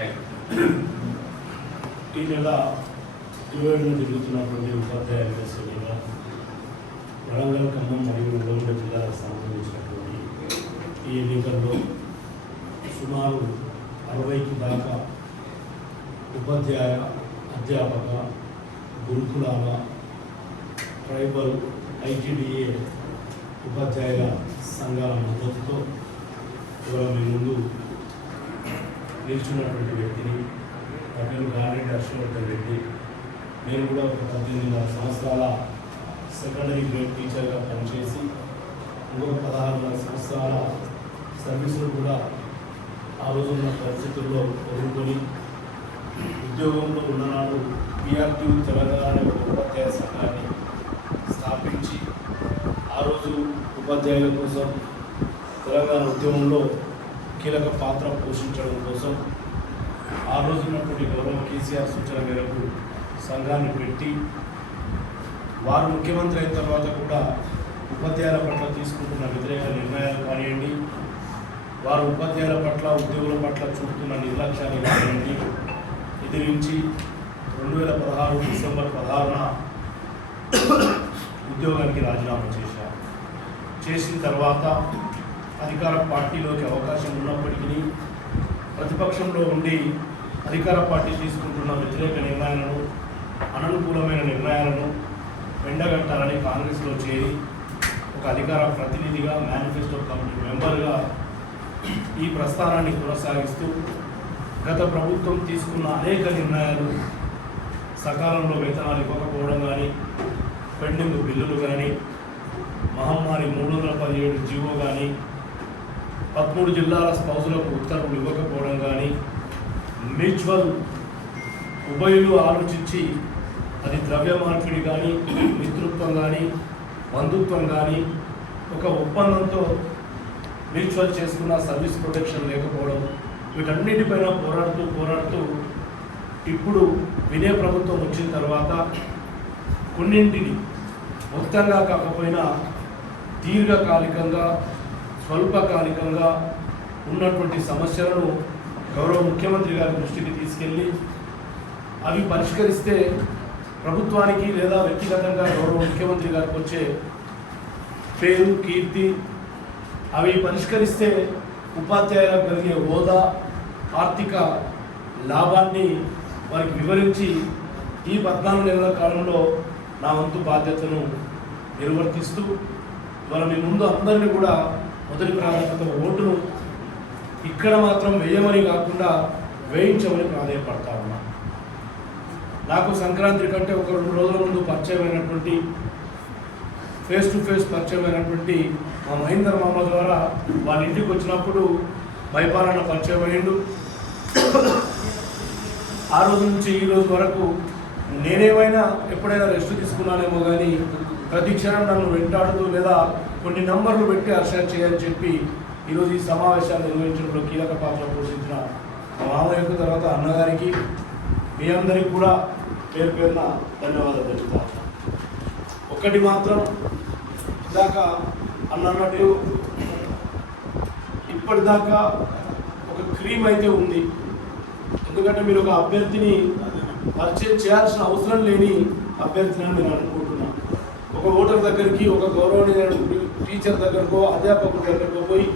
ఈ నెల 27న జరుగుతున్నటువంటి ఉపాధ్యాయ దినోత్సవంగా వరంగల్, ఖమ్మం మరియు నల్గొండ జిల్లాలకు సంబంధించినటువంటి ఈ ఎన్నికల్లో సుమారు 60కి దాకా ఉపాధ్యాయ, అధ్యాపక, గురుకులాల, ట్రైబల్, ఐటీడీఏ ఉపాధ్యాయుల సంఘాల మద్దతుతో ఇవాళ మీ ముందు నిల్చున్నటువంటి వ్యక్తిని నా పేరు గారెడ్డి హర్షవర్ధన్ రెడ్డి. నేను కూడా ఒక 18 సంవత్సరాల సెకండరీ గ్రేడ్ టీచర్గా పనిచేసి ఇంకొక 16 సంవత్సరాల సర్వీసులు కూడా ఆ రోజున్న పరిస్థితుల్లో వదులుకొని ఉద్యోగంలో ఉన్ననాడు పిఆర్టీ తెలంగాణ అనే ఒక ఉపాధ్యాయ సంఘాన్ని స్థాపించి ఆ రోజు ఉపాధ్యాయుల కోసం తెలంగాణ ఉద్యమంలో కీలక పాత్ర పోషించడం కోసం ఆ రోజు ఉన్నటువంటి గౌరవ కేసీఆర్ సూచన మేరకు సంఘాన్ని పెట్టి వారు ముఖ్యమంత్రి అయిన తర్వాత కూడా ఉపాధ్యాయుల పట్ల తీసుకుంటున్న వ్యతిరేక నిర్ణయాలు కానివ్వండి, వారు ఉపాధ్యాయుల పట్ల, ఉద్యోగుల పట్ల చూపుతున్న నిర్లక్ష్యాన్ని కానివ్వండి ఎదిరించి 2016 డిసెంబర్ 16న ఉద్యోగానికి రాజీనామా చేశారు. చేసిన తర్వాత అధికార పార్టీలోకి అవకాశం ఉన్నప్పటికీ ప్రతిపక్షంలో ఉండి అధికార పార్టీ తీసుకుంటున్న వ్యతిరేక నిర్ణయాలను, అననుకూలమైన నిర్ణయాలను ఎండగట్టాలని కాంగ్రెస్లో చేరి ఒక అధికార ప్రతినిధిగా, మేనిఫెస్టో కమిటీ మెంబర్గా ఈ ప్రస్థానాన్ని కొనసాగిస్తూ గత ప్రభుత్వం తీసుకున్న అనేక నిర్ణయాలు, సకాలంలో వేతనాలు ఇవ్వకపోవడం కానీ, పెండింగ్ బిల్లులు కానీ, మహమ్మారి 317 జీవో కానీ, 13 జిల్లాల స్పౌజులకు ఉత్తర్వులు ఇవ్వకపోవడం కానీ, మ్యూచువల్ ఉభయులు ఆలోచించి అది ద్రవ్య మార్పిడి కానీ, మిత్రత్వం కానీ, బంధుత్వం కానీ ఒక ఒప్పందంతో మ్యూచువల్ చేసుకున్న సర్వీస్ ప్రొటెక్షన్ లేకపోవడం, వీటన్నిటిపైన పోరాడుతూ ఇప్పుడు వినే ప్రభుత్వం వచ్చిన తర్వాత కొన్నింటిని మొత్తంగా కాకపోయినా దీర్ఘకాలికంగా, స్వల్పకాలికంగా ఉన్నటువంటి సమస్యలను గౌరవ ముఖ్యమంత్రి గారి దృష్టికి తీసుకెళ్ళి అవి పరిష్కరిస్తే ప్రభుత్వానికి లేదా వ్యక్తిగతంగా గౌరవ ముఖ్యమంత్రి గారికి వచ్చే పేరు, కీర్తి, అవి పరిష్కరిస్తే ఉపాధ్యాయులకు కలిగే హోదా, ఆర్థిక లాభాన్ని వారికి వివరించి ఈ 14 నెలల కాలంలో నా వంతు బాధ్యతను నిర్వర్తిస్తూ వాళ్ళ మీ ముందు అందరినీ కూడా మొదటి ప్రాధాన్యత ఓటును ఇక్కడ మాత్రం వేయమని కాకుండా వేయించమని ప్రాధాన్యపడతా ఉన్నా. నాకు సంక్రాంతి కంటే ఒక 2 రోజుల ముందు పరిచయమైనటువంటి, ఫేస్ టు ఫేస్ పరిచయమైనటువంటి మా మహేందర్ మామ ద్వారా వాళ్ళ ఇంటికి వచ్చినప్పుడు భయపాలన పరిచయం అయ్యిండు. ఆ రోజు నుంచి ఈ రోజు వరకు నేనేమైనా ఎప్పుడైనా రెస్ట్ తీసుకున్నానేమో కానీ ప్రతి క్షణం నన్ను వెంటాడుతూ లేదా కొన్ని నంబర్లు పెట్టి అర్షాట్ చేయని చెప్పి ఈరోజు ఈ సమావేశాలు నిర్వహించడంలో కీలక పాత్ర పోషించిన మా మామయ్యకు, తర్వాత అన్నగారికి, మీ అందరికీ కూడా పేరు పేరున ధన్యవాదాలు తెలుపుతాను. ఒక్కటి మాత్రం ఇందాక అన్నట్టు ఇప్పటిదాకా ఒక క్రీమ్ అయితే ఉంది. ఎందుకంటే మీరు ఒక అభ్యర్థిని పరిచయం చేయాల్సిన అవసరం లేని అభ్యర్థిని అని నేను అనుకుంటున్నాను. ఒక ఓటర్ దగ్గరికి, ఒక గౌరవనీయ టీచర్ దగ్గరకో, అధ్యాపకుల దగ్గరకో పోయి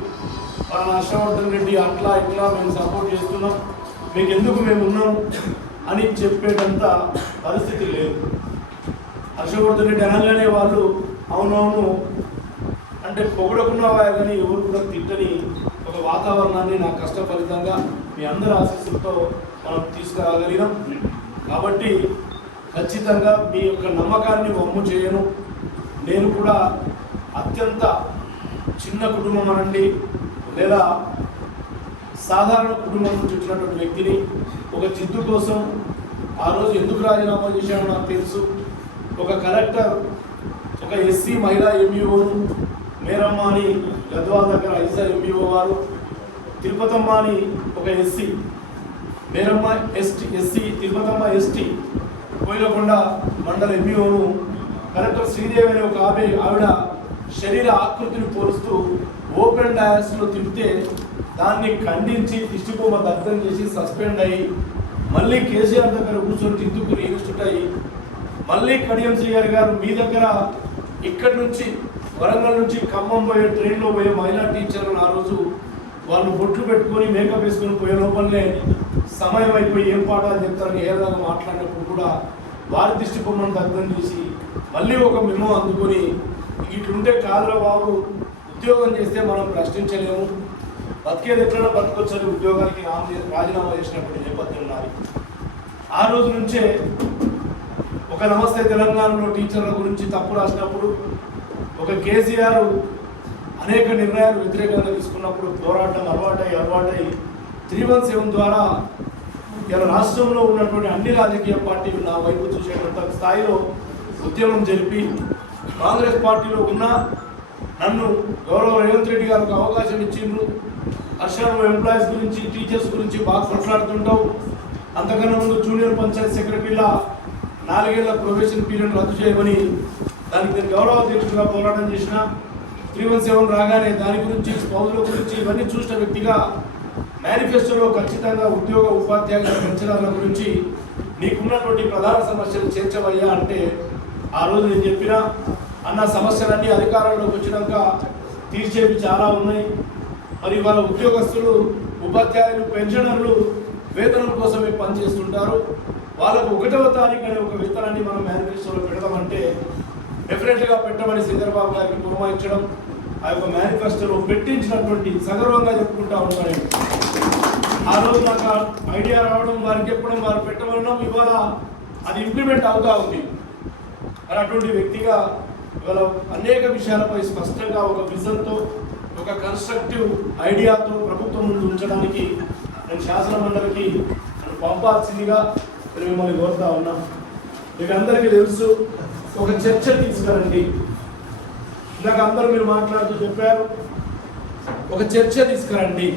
మన హర్షవర్ధన్ రెడ్డి అట్లా ఇట్లా మేము సపోర్ట్ చేస్తున్నాం, మీకు ఎందుకు మేము ఉన్నాం అని చెప్పేటంత పరిస్థితి లేదు. హర్షవర్ధన్ రెడ్డి అనగానే వాళ్ళు అవునవును అంటే పొగడకున్నావా కానీ ఎవరు కూడా తిట్టని ఒక వాతావరణాన్ని నా కష్ట ఫలితంగా మీ అందరి ఆశీస్సులతో మనం తీసుకురాగలిగినాం. కాబట్టి ఖచ్చితంగా మీ యొక్క నమ్మకాన్ని వమ్ము చేయను. నేను కూడా అత్యంత చిన్న కుటుంబం అనండి లేదా సాధారణ కుటుంబం నుంచి వచ్చినటువంటి వ్యక్తిని ఒక జిద్దు కోసం ఆ రోజు ఎందుకు రాజీనామా చేశానో నాకు తెలుసు. ఒక కలెక్టర్, ఒక ఎస్సీ మహిళా ఎంఈఓను, మేరమ్మ అని గద్వాల దగ్గర ఐసా ఎంఈఓ వారు, తిరుపతమ్మ అని ఒక SC, Meramma SC, Tirupatamma ST, Koilkonda మండల ఎంఈఓను కలెక్టర్ శ్రీదేవి అనే ఒక ఆవిడ శరీర ఆకృతిని పోలుస్తూ ఓపెన్ డయాస్లో తిప్పితే దాన్ని ఖండించి దిష్టిబొమ్మ దగ్ధం చేసి సస్పెండ్ అయ్యి మళ్ళీ కేసీఆర్ దగ్గర కూర్చొని తిద్దుకుని ఇన్స్టిట్యూట్ అయ్యి మళ్ళీ కడియం శ్రీగారి గారు మీ దగ్గర ఇక్కడి నుంచి వరంగల్ నుంచి ఖమ్మం పోయే ట్రైన్లో పోయే మహిళా టీచర్లను ఆ రోజు వాళ్ళు బొట్లు పెట్టుకొని మేకప్ వేసుకొని పోయే లోపలనే సమయం అయిపోయి ఏం పాఠాలు చెప్తారని ఏదైనా మాట్లాడినప్పుడు కూడా వారి దిష్టిబొమ్మను దగ్ధం చేసి మళ్ళీ ఒక మెమో అందుకొని ఇట్లుంటే కాదురా బాబు, ఉద్యోగం చేస్తే మనం ప్రశ్నించలేము, బతికేది ఎట్లన్నా బతకొచ్చని ఉద్యోగానికి రాజీనామా చేసినప్పుడు నేపథ్యం ఉన్నారు. ఆ రోజు నుంచే ఒక నమస్తే తెలంగాణలో టీచర్ల గురించి తప్పు రాసినప్పుడు ఒక కేసీఆర్ అనేక నిర్ణయాలు వ్యతిరేకంగా తీసుకున్నప్పుడు పోరాటం అలవాటై 317 ద్వారా ఇలా రాష్ట్రంలో ఉన్నటువంటి అన్ని రాజకీయ పార్టీలు నా వైపు చూసేటంత స్థాయిలో ఉద్యమం జరిపి కాంగ్రెస్ పార్టీలో ఉన్న నన్ను గౌరవ రేవంత్ రెడ్డి గారికి అవకాశం ఇచ్చిండ్రు. హర్షాలు ఎంప్లాయీస్ గురించి టీచర్స్ గురించి బాగా కొట్లాడుతుంటావు, అంతకన్నా ముందు జూనియర్ పంచాయత్ సెక్రటరీలా 4 ఏళ్ల ప్రొబేషన్ పీరియడ్ రద్దు చేయమని దానికి నేను గౌరవ అధ్యక్షుడిగా పోరాటం చేసిన. 317 రాగానే దాని గురించి స్పౌజుల గురించి ఇవన్నీ చూసిన వ్యక్తిగా మేనిఫెస్టోలో ఖచ్చితంగా ఉద్యోగ ఉపాధ్యాయుల పెన్షనర్ల గురించి నీకున్నటువంటి ప్రధాన సమస్యలు చేర్చవయ్యా అంటే ఆ రోజు నేను చెప్పిన అన్న సమస్యలన్నీ అధికారంలోకి వచ్చినాక తీర్చేవి చాలా ఉన్నాయి. మరి వాళ్ళ ఉద్యోగస్తులు ఉపాధ్యాయులు పెన్షనర్లు వేతనం కోసమే పనిచేస్తుంటారు. వాళ్ళకు 1వ తారీఖు అనే ఒక వేతనాన్ని మనం మేనిఫెస్టోలో పెడదామంటే డెఫినెట్గా పెట్టమని శ్రీధర్బాబు గారికి పురమాయించడం, ఆ యొక్క మేనిఫెస్టోలో పెట్టించినటువంటి సగర్వంగా చెప్పుకుంటా ఉంటాను. ఆ రోజు నాకు ఐడియా రావడం, వారికి చెప్పడం, వారు పెట్టమనడం, ఇవాళ అది ఇంప్లిమెంట్ అవుతూ ఉంది. మరి అటువంటి వ్యక్తిగా ఇవాళ అనేక విషయాలపై స్పష్టంగా ఒక విజన్తో ఒక కన్స్ట్రక్టివ్ ఐడియాతో ప్రభుత్వం ముందు ఉంచడానికి నేను శాసన మండలికి నన్ను పంపాల్సిందిగా మిమ్మల్ని కోరుతా ఉన్నా. మీకు అందరికీ తెలుసు, ఒక చర్చ తీసుకురండి. ఇందాక అందరూ మీరు మాట్లాడుతూ చెప్పారు, ఒక చర్చ తీసుకురండి.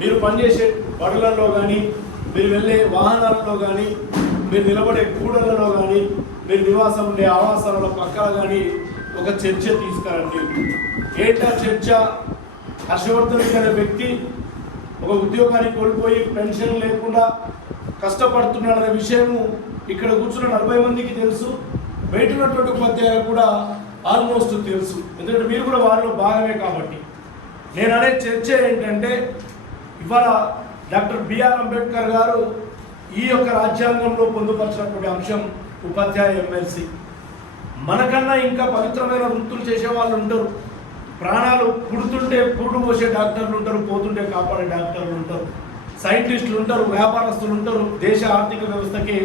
మీరు పనిచేసే బడులలో కానీ, మీరు వెళ్ళే వాహనాలలో కానీ, మీరు నిలబడే కూడళ్లలో కానీ, మీరు నివాసం ఉండే ఆవాసాలలో పక్కన కానీ ఒక చర్చ తీసుకురండి. ఏంటా చర్చ? హర్షవర్ధన్ అనే వ్యక్తి ఒక ఉద్యోగాన్ని కోల్పోయి పెన్షన్ లేకుండా కష్టపడుతున్నాడనే విషయము ఇక్కడ కూర్చున్న 40 మందికి తెలుసు. బయట ఉన్నటువంటి ఉపాధ్యాయులు కూడా ఆల్మోస్ట్ తెలుసు, ఎందుకంటే మీరు కూడా వారిలో భాగమే. కాబట్టి నేను అనే చర్చ ఏంటంటే, ఇవాళ డాక్టర్ బిఆర్ అంబేద్కర్ గారు ఈ యొక్క రాజ్యాంగంలో పొందుపరిచినటువంటి అంశం ఉపాధ్యాయ ఎమ్మెల్సీ. మనకన్నా ఇంకా పవిత్రమైన వృత్తులు చేసే వాళ్ళు ఉంటారు. ప్రాణాలు పుడుతుంటే పురుడు పోసే డాక్టర్లు ఉంటారు, పోతుంటే కాపాడే డాక్టర్లు ఉంటారు, సైంటిస్టులు ఉంటారు, వ్యాపారస్తులు ఉంటారు, దేశ ఆర్థిక వ్యవస్థకి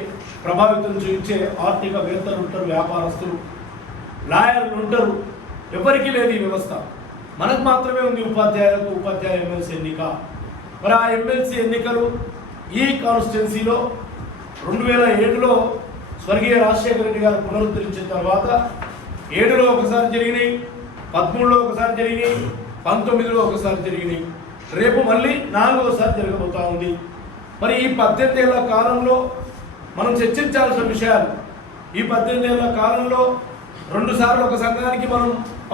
ప్రభావితం చూపించే ఆర్థికవేత్తలు ఉంటారు, వ్యాపారస్తులు, లాయర్లు ఉంటారు. ఎవరికి లేదు ఈ వ్యవస్థ, మనకు మాత్రమే ఉంది ఉపాధ్యాయులకు ఉపాధ్యాయ ఎమ్మెల్సీ ఎన్నిక. మరి ఆ ఎమ్మెల్సీ ఎన్నికలు ఈ కాన్స్టిట్యున్సీలో 2007లో స్వర్గీయ రాజశేఖర రెడ్డి గారు పునరుద్ధరించిన తర్వాత 7లో ఒకసారి జరిగినాయి, 13లో ఒకసారి జరిగినాయి, 19లో ఒకసారి జరిగినాయి, రేపు మళ్ళీ 4వసారి జరగబోతా ఉంది. మరి ఈ 18 ఏళ్ల కాలంలో మనం చర్చించాల్సిన విషయాలు, ఈ 18 ఏళ్ల కాలంలో 2 సార్లు ఒక సంఘానికి మనం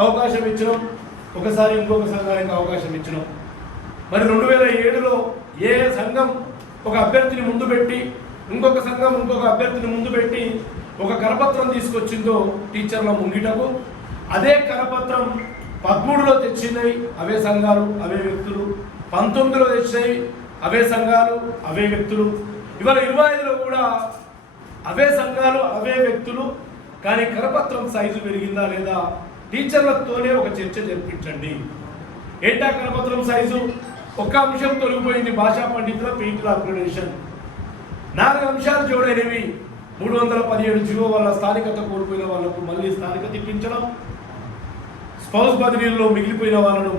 అవకాశం ఇచ్చినాం, ఒకసారి ఇంకొక సంఘానికి అవకాశం ఇచ్చినాం. మరి 2007లో ఏ సంఘం ఒక అభ్యర్థిని ముందు పెట్టి, ఇంకొక సంఘం ఇంకొక అభ్యర్థిని ముందు పెట్టి ఒక కరపత్రం తీసుకొచ్చిందో టీచర్ల ముంగిటకు, అదే కరపత్రం 13లో తెచ్చినవి అవే సంఘాలు అవే వ్యక్తులు, 19లో తెచ్చినవి అవే సంఘాలు అవే వ్యక్తులు, ఇవాళ 25లో కూడా అవే సంఘాలు అవే వ్యక్తులు. కానీ కరపత్రం సైజు పెరిగిందా లేదా టీచర్లతోనే ఒక చర్చ జరిపించండి. ఏంటా కరపత్రం సైజు? ఒక్క అంశం తొలగిపోయింది, భాషా పండితుల పీఠల అక్రిడేషన్. 4 అంశాలు జోడైనవి. 317 జీవో వల్ల స్థానికత కోల్పోయిన వాళ్లకు మళ్ళీ స్థానికత ఇప్పించడం, స్పౌస్ బదిలీల్లో మిగిలిపోయిన వాళ్ళను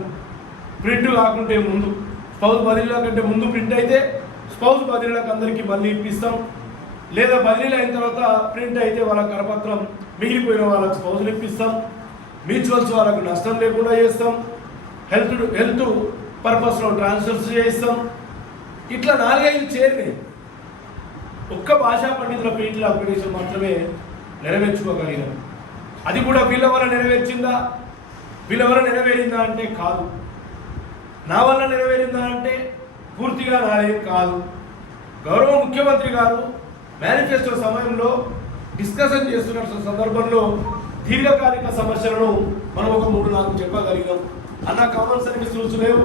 ప్రింట్ కాకుంటే ముందు, స్పౌస్ బదిలీల కంటే ముందు ప్రింట్ అయితే స్పౌస్ బదిలీలకు అందరికీ మళ్ళీ ఇప్పిస్తాం, లేదా బదిలీలు అయిన తర్వాత ప్రింట్ అయితే వాళ్ళ కరపత్రం మిగిలిపోయిన వాళ్ళకు స్పౌజులు ఇప్పిస్తాం, మ్యూచువల్స్ వాళ్ళకు నష్టం లేకుండా చేస్తాం, హెల్త్ పర్పస్లో ట్రాన్స్ఫర్స్ చేయిస్తాం. ఇట్లా 4-5 చేరినాయి. ఒక్క భాషా పండితుల పీఠల అప్లికేషన్ మాత్రమే నెరవేర్చుకోగలిగాం. అది కూడా వీళ్ళ వల్ల నెరవేర్చిందా, వీళ్ళ వల్ల నెరవేరిందా అంటే కాదు. నా వల్ల నెరవేరిందా అంటే పూర్తిగా నాదేం కాదు. గౌరవ ముఖ్యమంత్రి గారు మేనిఫెస్టో సమయంలో డిస్కషన్ చేస్తున్న సందర్భంలో దీర్ఘకాలిక సమస్యలను మనం ఒక 3-4 చెప్పగలిగాం. అన్న కామన్ సర్వీస్ రూల్స్ లేవు,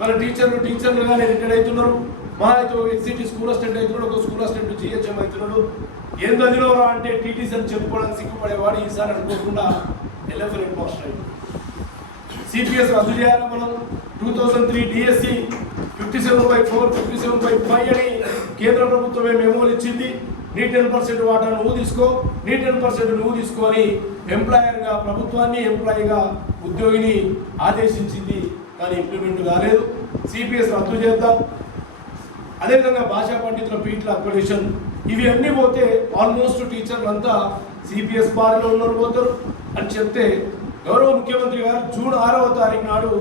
మన టీచర్లుగానే రిటైర్ అవుతున్నారు, మా అయితే ఎస్సీటీ స్కూల్ అసిస్టెంట్ అవుతున్నాడు, ఒక స్కూల్ అసిస్టెంట్ జిహెచ్ఎం అవుతున్నాడు. ఏం చదివిలో రా అంటే టీటీసీ అని చెప్పుకోవడానికి సిగ్గుపడేవాడు ఈసారి అనుకోకుండా ఎల్ఎఫ్ హెడ్ మాస్టర్ అయింది. సిపిఎస్ రద్దు చేయాలి మనం. 2003 డిఎస్సి 57/4 57/5 అని కేంద్ర ప్రభుత్వమే మెమోలు ఇచ్చింది. నీ 10% వాటా నువ్వు తీసుకో, నీ 10% నువ్వు తీసుకో అని ఎంప్లాయర్గా ప్రభుత్వాన్ని, ఎంప్లాయీగా ఉద్యోగిని ఆదేశించింది. కానీ ఇంప్లిమెంట్ కాలేదు. సిపిఎస్ రద్దు చేద్దాం. అదేవిధంగా భాషా పండితుల పీట్ల అక్వడేషన్, ఇవి అన్నీ పోతే ఆల్మోస్ట్ టీచర్లు అంతా సిపిఎస్ బారిలో ఉన్నారు పోతారు అని చెప్తే గౌరవ ముఖ్యమంత్రి గారు జూన్ 6వ తారీఖు నాడు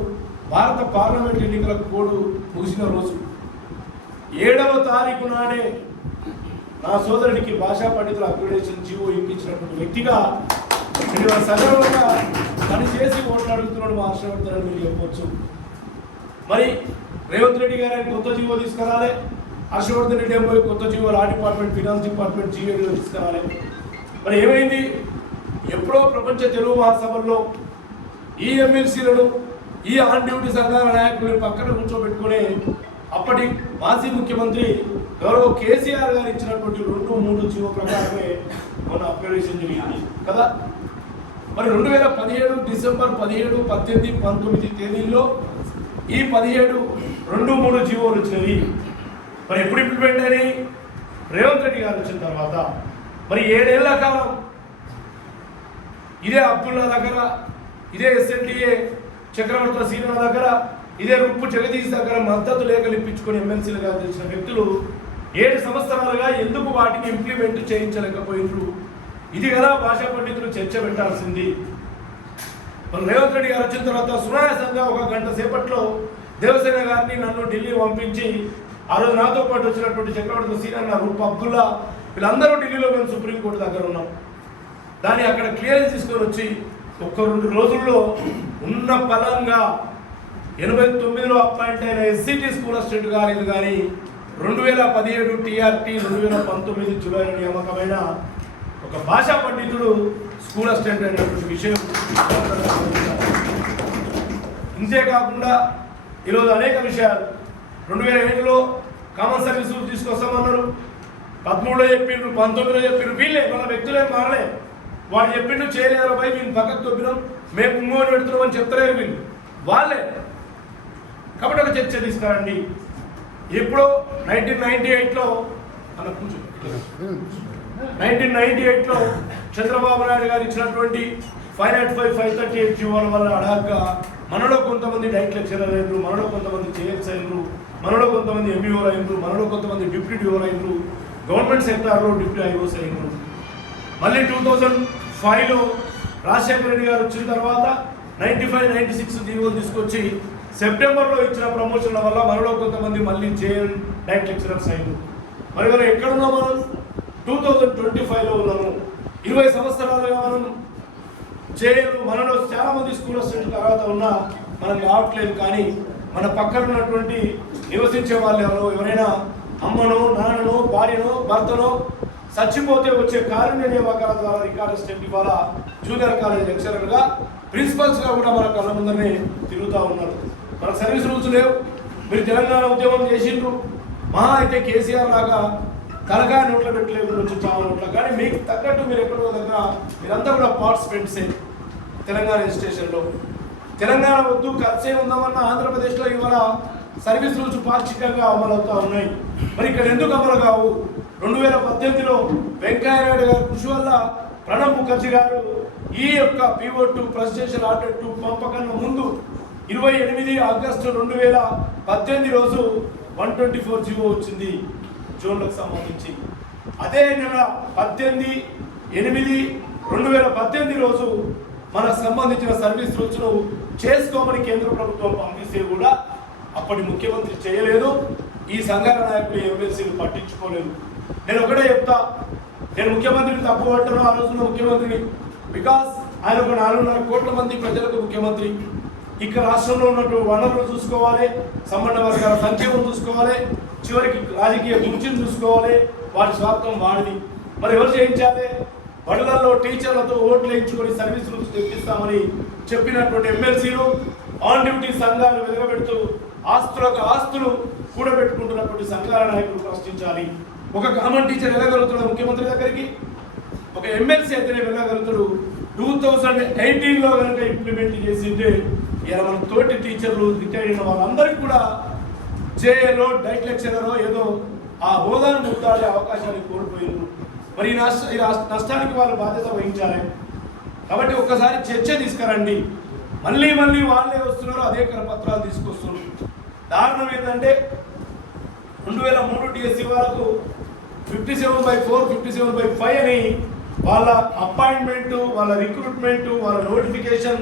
భారత పార్లమెంట్ ఎన్నికల కోడ్ ముగిసిన రోజు 7వ తారీఖు నాడే నా సోదరుడికి భాషా పండితుల అక్రిడేషన్ జీవో ఇప్పించినటువంటి వ్యక్తిగా నేను సగర్వంగా పనిచేసి ఓట్లు అడుగుతున్నాడు మా హర్షవర్ధన్ మీరు చెప్పవచ్చు. మరి రేవంత్ రెడ్డి గారు కొత్త జీవో తీసుకురాలే, హర్షవర్ధన్ రెడ్డి ఏమో కొత్త GO law department, finance department జీవోలో తీసుకురాలే. మరి ఏమైంది? ఎప్పుడో ప్రపంచ తెలుగు మహాసభల్లో ఈ ఎమ్మెల్సీలను, ఈ ఆన్ డ్యూటీ సంఘాల నాయకులను పక్కన కూర్చోబెట్టుకుని అప్పటి మాజీ ముఖ్యమంత్రి గౌరవ కేసీఆర్ గారు ఇచ్చినటువంటి 2-3 జీవో ప్రకారమే మన అప్గ్రేడేషన్ జరిగింది కదా. మరి 2017 డిసెంబర్ 17, 18, 19 తేదీల్లో ఈ 17, 2-3 జీవోలు వచ్చినవి. మరి ఎప్పుడు ఇంప్లిమెంట్ అయినాయి? రేవంత్ రెడ్డి గారు వచ్చిన తర్వాత. మరి 7 ఏళ్ల కాలం ఇదే అబ్దుల్లా దగ్గర, ఇదే ఎస్ఎన్డిఏ చక్రవర్తుల సీనియర్ దగ్గర, ఇదే రుప్పు జగదీష్ దగ్గర మద్దతు లేఖలు ఇప్పించుకొని ఎమ్మెల్సీలుగా తెలిసిన వ్యక్తులు 7 సంవత్సరాలుగా ఎందుకు వాటిని ఇంప్లిమెంట్ చేయించలేకపోయినారు? ఇది కదా భాషా పండితులు చర్చ పెట్టాల్సింది. మరి రేవంత్ రెడ్డి గారు వచ్చిన తర్వాత సునాయాసంగా 1 గంట సేపట్లో దేవసేన గారిని నన్ను ఢిల్లీ పంపించి, ఆ రోజు నాతో పాటు వచ్చినటువంటి చక్రవర్తి సీనియర్ రూప్ అబ్దుల్లా వీళ్ళందరూ ఢిల్లీలో మేము సుప్రీంకోర్టు దగ్గర ఉన్నాం. దాన్ని అక్కడ క్లియరెన్స్ తీసుకొని వచ్చి 1-2 రోజుల్లో ఉన్న బలంగా 89లో అపాయింట్ అయిన ఎస్సీటీ స్కూల్ అసిస్టెంట్ కాలేదు. కానీ 2017 టీఆర్టీ, 2019 జూలైలో నియామకమైన ఒక భాషా పండితుడు స్కూల్ అసిస్టెంట్ అయినటువంటి విషయం. ఇంతేకాకుండా ఈరోజు అనేక విషయాలు 2007లో కామన్ సర్వీస్ తీసుకొస్తామన్నారు, 13లో చెప్పిండ్రు, 19లో చెప్పిండ్రు. వీళ్ళే మన వ్యక్తులే మారలే. వాడు చెప్పిండు చేయలేరు పోయి వీళ్ళు పక్కకు తొప్పినాం, మేము ఇంకోటి పెడుతున్నాం అని చెప్తలేరు వీళ్ళు, వాళ్ళే. కాబట్టి ఒక చర్చ తీసుకురండి. ఎప్పుడో 1998లో 1998లో చంద్రబాబు నాయుడు గారు ఇచ్చినటువంటి 505, 538 జీవోల వల్ల అడాగ్గా మనలో కొంతమంది డైట్ లెక్చరర్ అయినరు, మనలో కొంతమంది జేఎస్ అయినరు, మనలో కొంతమంది ఎంఈఓలు అయినరు, మనలో కొంతమంది డిప్యూటీ డిఓలు అయినరు, గవర్నమెంట్ సెక్టార్లో డిప్యూటీ ఐఓస్ అయినరు. మళ్ళీ 2005లో రాజశేఖర రెడ్డి గారు వచ్చిన తర్వాత 95, 96 జీవోలు తీసుకొచ్చి సెప్టెంబర్లో ఇచ్చిన ప్రమోషన్ల వల్ల మనలో కొంతమంది మళ్ళీ జేఎల్ డైట్ లెక్చరర్స్ అయ్యారు. మరి మనం ఎక్కడున్నాం? మనం 2025లో ఉన్నాము. 20 సంవత్సరాలుగా మనం జేఎల్, మనలో చాలా మంది స్కూల్ అసిస్టెంట్ తర్వాత ఉన్నా మనం రావట్లేదు. కానీ మన పక్కన ఉన్నటువంటి నివసించే వాళ్ళు ఎవరైనా అమ్మనో, నాన్ననో, భార్యనో, భర్తనో చచ్చిపోతే వచ్చే కారుణ్య నియామకాల ద్వారా రికార్డ్ అసిస్టెంట్ ఇవాళ జూనియర్ కాలేజ్ లెక్చరర్గా, ప్రిన్సిపల్స్గా కూడా మన కళ్ళ ముందరనే తిరుగుతూ ఉన్నారు. మన సర్వీస్ రూల్స్ లేవు. మీరు తెలంగాణ ఉద్యమం చేసిండ్రు, మహా అయితే కేసీఆర్ లాగా తలకాయ నోట్లో పెట్టలేదు వచ్చి చాలా నోట్ల. కానీ మీకు తగ్గట్టు మీరు ఎక్కడో దగ్గర మీరంతా కూడా పార్టిసిపెంట్సే. తెలంగాణ రిజిస్ట్రేషన్లో తెలంగాణ వద్దు ఖర్చే ఉందామన్న ఆంధ్రప్రదేశ్లో ఇవాళ సర్వీస్ రూల్స్ పాక్షికంగా అమలు అవుతూ ఉన్నాయి. మరి ఇక్కడ ఎందుకు అమలు కావు? 2018లో వెంకయ్యనాయుడు గారి కృషి వల్ల ప్రణబ్ ముఖర్జీ గారు ఈ యొక్క PO2 ప్రెసిడెన్షియల్ ఆర్డర్ 2 పంపకన్నా ముందు 28 ఆగస్టు 2018 రోజు 124 జీవో వచ్చింది జోన్లకు సంబంధించి. అదే నెల 18/8/2018 రోజు మనకు సంబంధించిన సర్వీస్ రూల్స్ను చేసుకోమని కేంద్ర ప్రభుత్వం పంపిస్తే కూడా అప్పటి ముఖ్యమంత్రి చేయలేదు. ఈ సంఘాల నాయకులు ఎమ్మెల్సీలు పట్టించుకోలేదు. నేను ఒకటే చెప్తా, నేను ముఖ్యమంత్రిని తప్పు పట్టను ఆ రోజున ముఖ్యమంత్రిని. బికాస్ ఆయన ఒక 4.5 కోట్ల మంది ప్రజలకు ముఖ్యమంత్రి. ఇక్కడ రాష్ట్రంలో ఉన్నటువంటి వనరులు చూసుకోవాలి, సంబంధ వర్గాల సంక్షేమం చూసుకోవాలి, చివరికి రాజకీయ గుర్తిని చూసుకోవాలి. వాడి స్వార్థం వాడిది. మరి ఎవరు చేయించాలి? బడులలో టీచర్లతో ఓట్లు వేయించుకొని సర్వీసులు తెప్పిస్తామని చెప్పినటువంటి ఎమ్మెల్సీలు, ఆన్ డ్యూటీ సంఘాలు వెలువబెడుతూ ఆస్తులకు ఆస్తులు కూడబెట్టుకుంటున్నటువంటి సంఘాల నాయకులు ప్రశ్నించాలి. ఒక కామన్ టీచర్ వెళ్ళగలుగుతాడు ముఖ్యమంత్రి దగ్గరికి? ఒక ఎమ్మెల్సీ అయితేనే వెళ్ళగలుగుతాడు. 2018లో కనుక ఇంప్లిమెంట్ చేసింటే ఇలా మన తోటి టీచర్లు రిటైర్ అయిన వాళ్ళందరికీ కూడా జేఏలో డైట్ లెక్చరరో ఏదో ఆ హోదాను ముద్దాడే అవకాశాన్ని కోల్పోయారు. మరి ఈ నష్టానికి వాళ్ళు బాధ్యత వహించాలి. కాబట్టి ఒక్కసారి చర్చ తీసుకురండి. మళ్ళీ వాళ్ళే వస్తున్నారు, అదే కరపత్రాలు తీసుకొస్తున్నారు. దారుణం ఏంటంటే 2003 డిఎస్సి వాళ్ళకు 57/4, 57/5 అని వాళ్ళ అపాయింట్మెంటు, వాళ్ళ రిక్రూట్మెంటు, వాళ్ళ నోటిఫికేషన్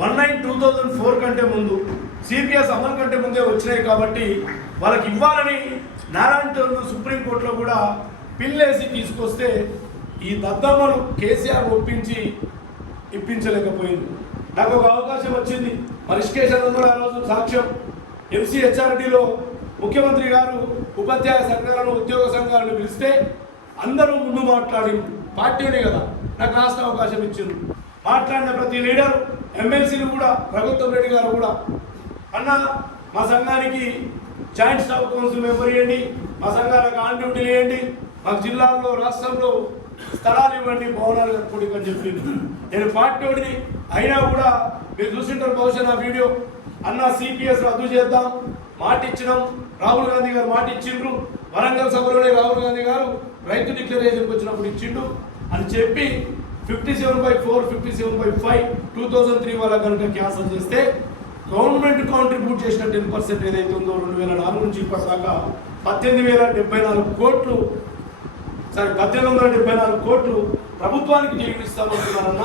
19/2004 కంటే ముందు, సిపిఎస్ అమలు కంటే ముందే వచ్చినాయి. కాబట్టి వాళ్ళకి ఇవ్వాలని నారాయణ సుప్రీంకోర్టులో కూడా పిల్లేసి తీసుకొస్తే ఈ దద్దమ్మలు కేసీఆర్ ఒప్పించి ఇప్పించలేకపోయింది. నాకు ఒక అవకాశం వచ్చింది. మరిష్కేషన్ కూడా ఆ రోజు సాక్ష్యం. ఎంసీహెచ్ఆర్డీలో ముఖ్యమంత్రి గారు ఉపాధ్యాయ సంఘాలను, ఉద్యోగ సంఘాలను పిలిస్తే అందరూ ముందు మాట్లాడి, పార్టీనే కదా నాకు రాష్ట్ర అవకాశం ఇచ్చింది. మాట్లాడిన ప్రతి లీడర్, ఎమ్మెల్సీలు కూడా, రఘుత్తం రెడ్డి గారు కూడా, అన్న మా సంఘానికి జాయింట్ స్టాఫ్ కౌన్సిల్ మెంబర్ ఇవ్వండి, మా సంఘాలకు ఆన్ డ్యూటీలు ఇవ్వండి, మాకు జిల్లాల్లో రాష్ట్రంలో స్థలాలు ఇవ్వండి, భవనాలు కట్టుకోండి అని చెప్పింది. నేను పార్టీ అయినా కూడా మీరు చూసింటారు బహుశా నా వీడియో. అన్న సిపిఎస్ రద్దు చేద్దాం, మాట ఇచ్చినాం, రాహుల్ గాంధీ గారు మాట ఇచ్చిండ్రు, వరంగల్ సభలోనే రాహుల్ గాంధీ గారు రైతు డిక్లరేషన్కి వచ్చినప్పుడు ఇచ్చిండు అని చెప్పి 57/4, 57/5 2003 వాళ్ళ కనుక క్యాన్సల్ చేస్తే గవర్నమెంట్ కాంట్రిబ్యూట్ చేసిన 10% ఏదైతే ఉందో 2004 నుంచి ఇప్పటిదాకా 18,074 కోట్లు, 1874 కోట్లు ప్రభుత్వానికి తిరిగి ఇస్తామంటున్నారన్న.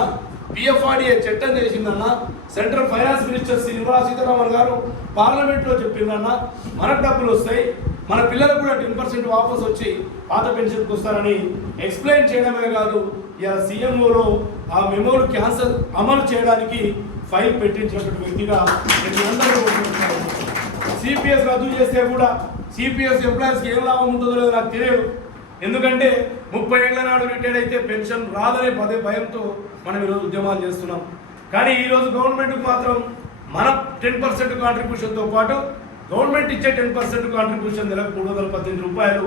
పిఎఫ్ఆర్డీఏ చట్టం చేసిందన్న. Central finance minister Nirmala Sitharaman garu పార్లమెంట్లో చెప్పిందన్న. మనకు డబ్బులు వస్తాయి, మన పిల్లలకు కూడా 10% వాపస్ వచ్చి పాత పెన్షన్కి వస్తారని ఎక్స్ప్లెయిన్ చేయడమే కాదు, ఇలా సీఎంఓలో ఆ మెమోలు క్యాన్సల్ అమలు చేయడానికి ఫైల్ పెట్టించినటువంటి వ్యక్తిగా అందరూ సిపిఎస్ రద్దు చేస్తే కూడా సిపిఎస్ ఎంప్లాయీస్కి ఏం లాభం ఉంటుందో లేదో నాకు తెలియదు. ఎందుకంటే 30 ఏళ్ల నాడు రిటైర్డ్ అయితే పెన్షన్ రాదనే భయంతో మనం ఈరోజు ఉద్యమాలు చేస్తున్నాం. కానీ ఈరోజు గవర్నమెంట్కి మాత్రం మన 10% కాంట్రిబ్యూషన్తో పాటు గవర్నమెంట్ ఇచ్చే 10% కాంట్రిబ్యూషన్ నెలకు 318 రూపాయలు,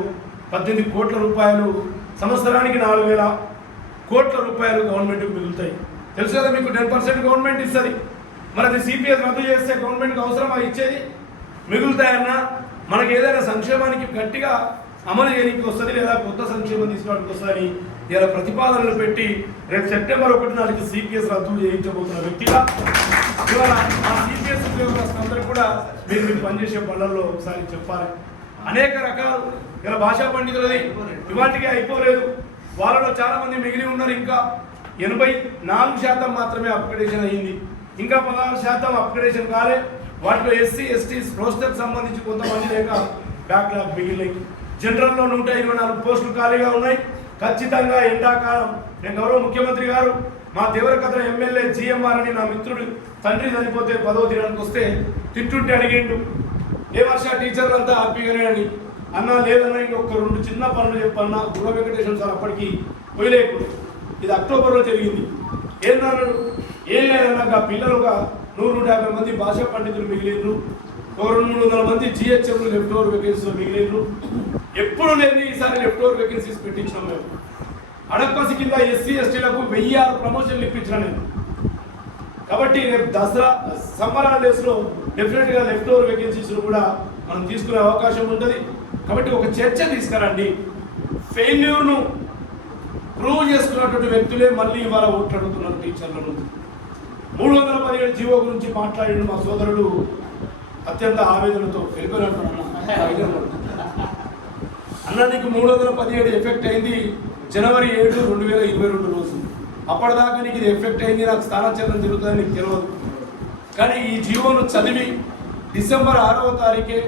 18 కోట్ల రూపాయలు, సంవత్సరానికి 4,000 కోట్ల రూపాయలు గవర్నమెంట్కి మిగులుతాయి. తెలుసు కదా మీకు, 10% గవర్నమెంట్ ఇస్తుంది. మరి అది సిపిఎస్ రద్దు చేస్తే గవర్నమెంట్కి అవసరమా ఇచ్చేది? మిగులుతాయన్నా మనకి ఏదైనా సంక్షేమానికి గట్టిగా అమలు చేయడానికి వస్తుంది, లేదా కొత్త సంక్షేమం తీసుకోవడానికి వస్తుందని ఇలా ప్రతిపాదనలు పెట్టి రేపు సెప్టెంబర్ 1 నాటికి సిపిఎస్ రద్దు చేయించబోతున్న వ్యక్తిగా ఇవాళ ఆ సిపిఎస్ ఉద్యోగస్తులందరూ కూడా మీరు పనిచేసే పనులలో ఒకసారి చెప్పాలి. అనేక రకాలు ఇలా భాషా పండితులది ఇవాటికి అయిపోలేదు. వాళ్ళలో చాలా మంది మిగిలి ఉన్నారు. ఇంకా 84% మాత్రమే అప్గ్రేడేషన్ అయ్యింది. ఇంకా 16% అప్గ్రేడేషన్ కాలే. వాటిలో ఎస్సీ ఎస్టీ రోస్టర్కి సంబంధించి కొంతమంది లేక బ్యాక్లాగ్ మిగిలినాయి. జనరల్లో 124 పోస్టులు ఖాళీగా ఉన్నాయి. ఖచ్చితంగా ఎండాకాలం నేను గౌరవ ముఖ్యమంత్రి గారు మా దేవరకద్ర ఎమ్మెల్యే జిఎంఆర్ అని నా మిత్రుడు తండ్రి చనిపోతే 10వ దినానికి వస్తే తిట్టుంటే అడిగిండు, ఏ వర్ష టీచర్లు అంతా హ్యాపీగానే అని. అన్నా లేదన్నా ఇంకొక 2 చిన్న పనులు చెప్పన్నా. గుర వెంకటేశ్వర సార్ అప్పటికి పోయలేకుండా, ఇది అక్టోబర్లో జరిగింది. ఏందన్నాడు? ఏం లేదన్నా పిల్లలు ఒక 100-150 మంది భాషా పండితులు మిగిలిండ్రు, ఒక 200-300 మంది జిహెచ్ఎంలు లెఫ్ట్ ఓవర్ వేకెన్సీలో మిగిలిండ్రు. ఎప్పుడు లేని ఈసారి లెఫ్ట్ ఓవర్ వేకెన్సీస్ పెట్టించినాం మేము. అడప్పసి కింద ఎస్సీ ఎస్టీలకు 1006 ప్రమోషన్లు ఇప్పించిన నేను. కాబట్టి రేపు దసరా సమ్మర్ హాలిడేస్లో డెఫినెట్గా లెఫ్ట్ ఓవర్ వేకెన్సీస్ కూడా మనం తీసుకునే అవకాశం ఉంటుంది. కాబట్టి ఒక చర్చ తీసుకురండి. ఫెయిల్యూర్ను ప్రూవ్ చేసుకున్నటువంటి వ్యక్తులే మళ్ళీ ఇవాళ ఓట్లు అడుగుతున్నారు టీచర్లను. 317 జీవో గురించి మాట్లాడిన మా సోదరుడు అత్యంత ఆవేదనతో వెళ్ళిపోయినట్టు అన్న, నీకు 317 ఎఫెక్ట్ అయింది జనవరి 7, 2022 రోజు. అప్పటిదాకా నీకు ఇది ఎఫెక్ట్ అయింది, నాకు స్థానాచరణ జరుగుతుందని నీకు తెలియదు. కానీ ఈ జీవోను చదివి డిసెంబర్ 6వ తారీఖే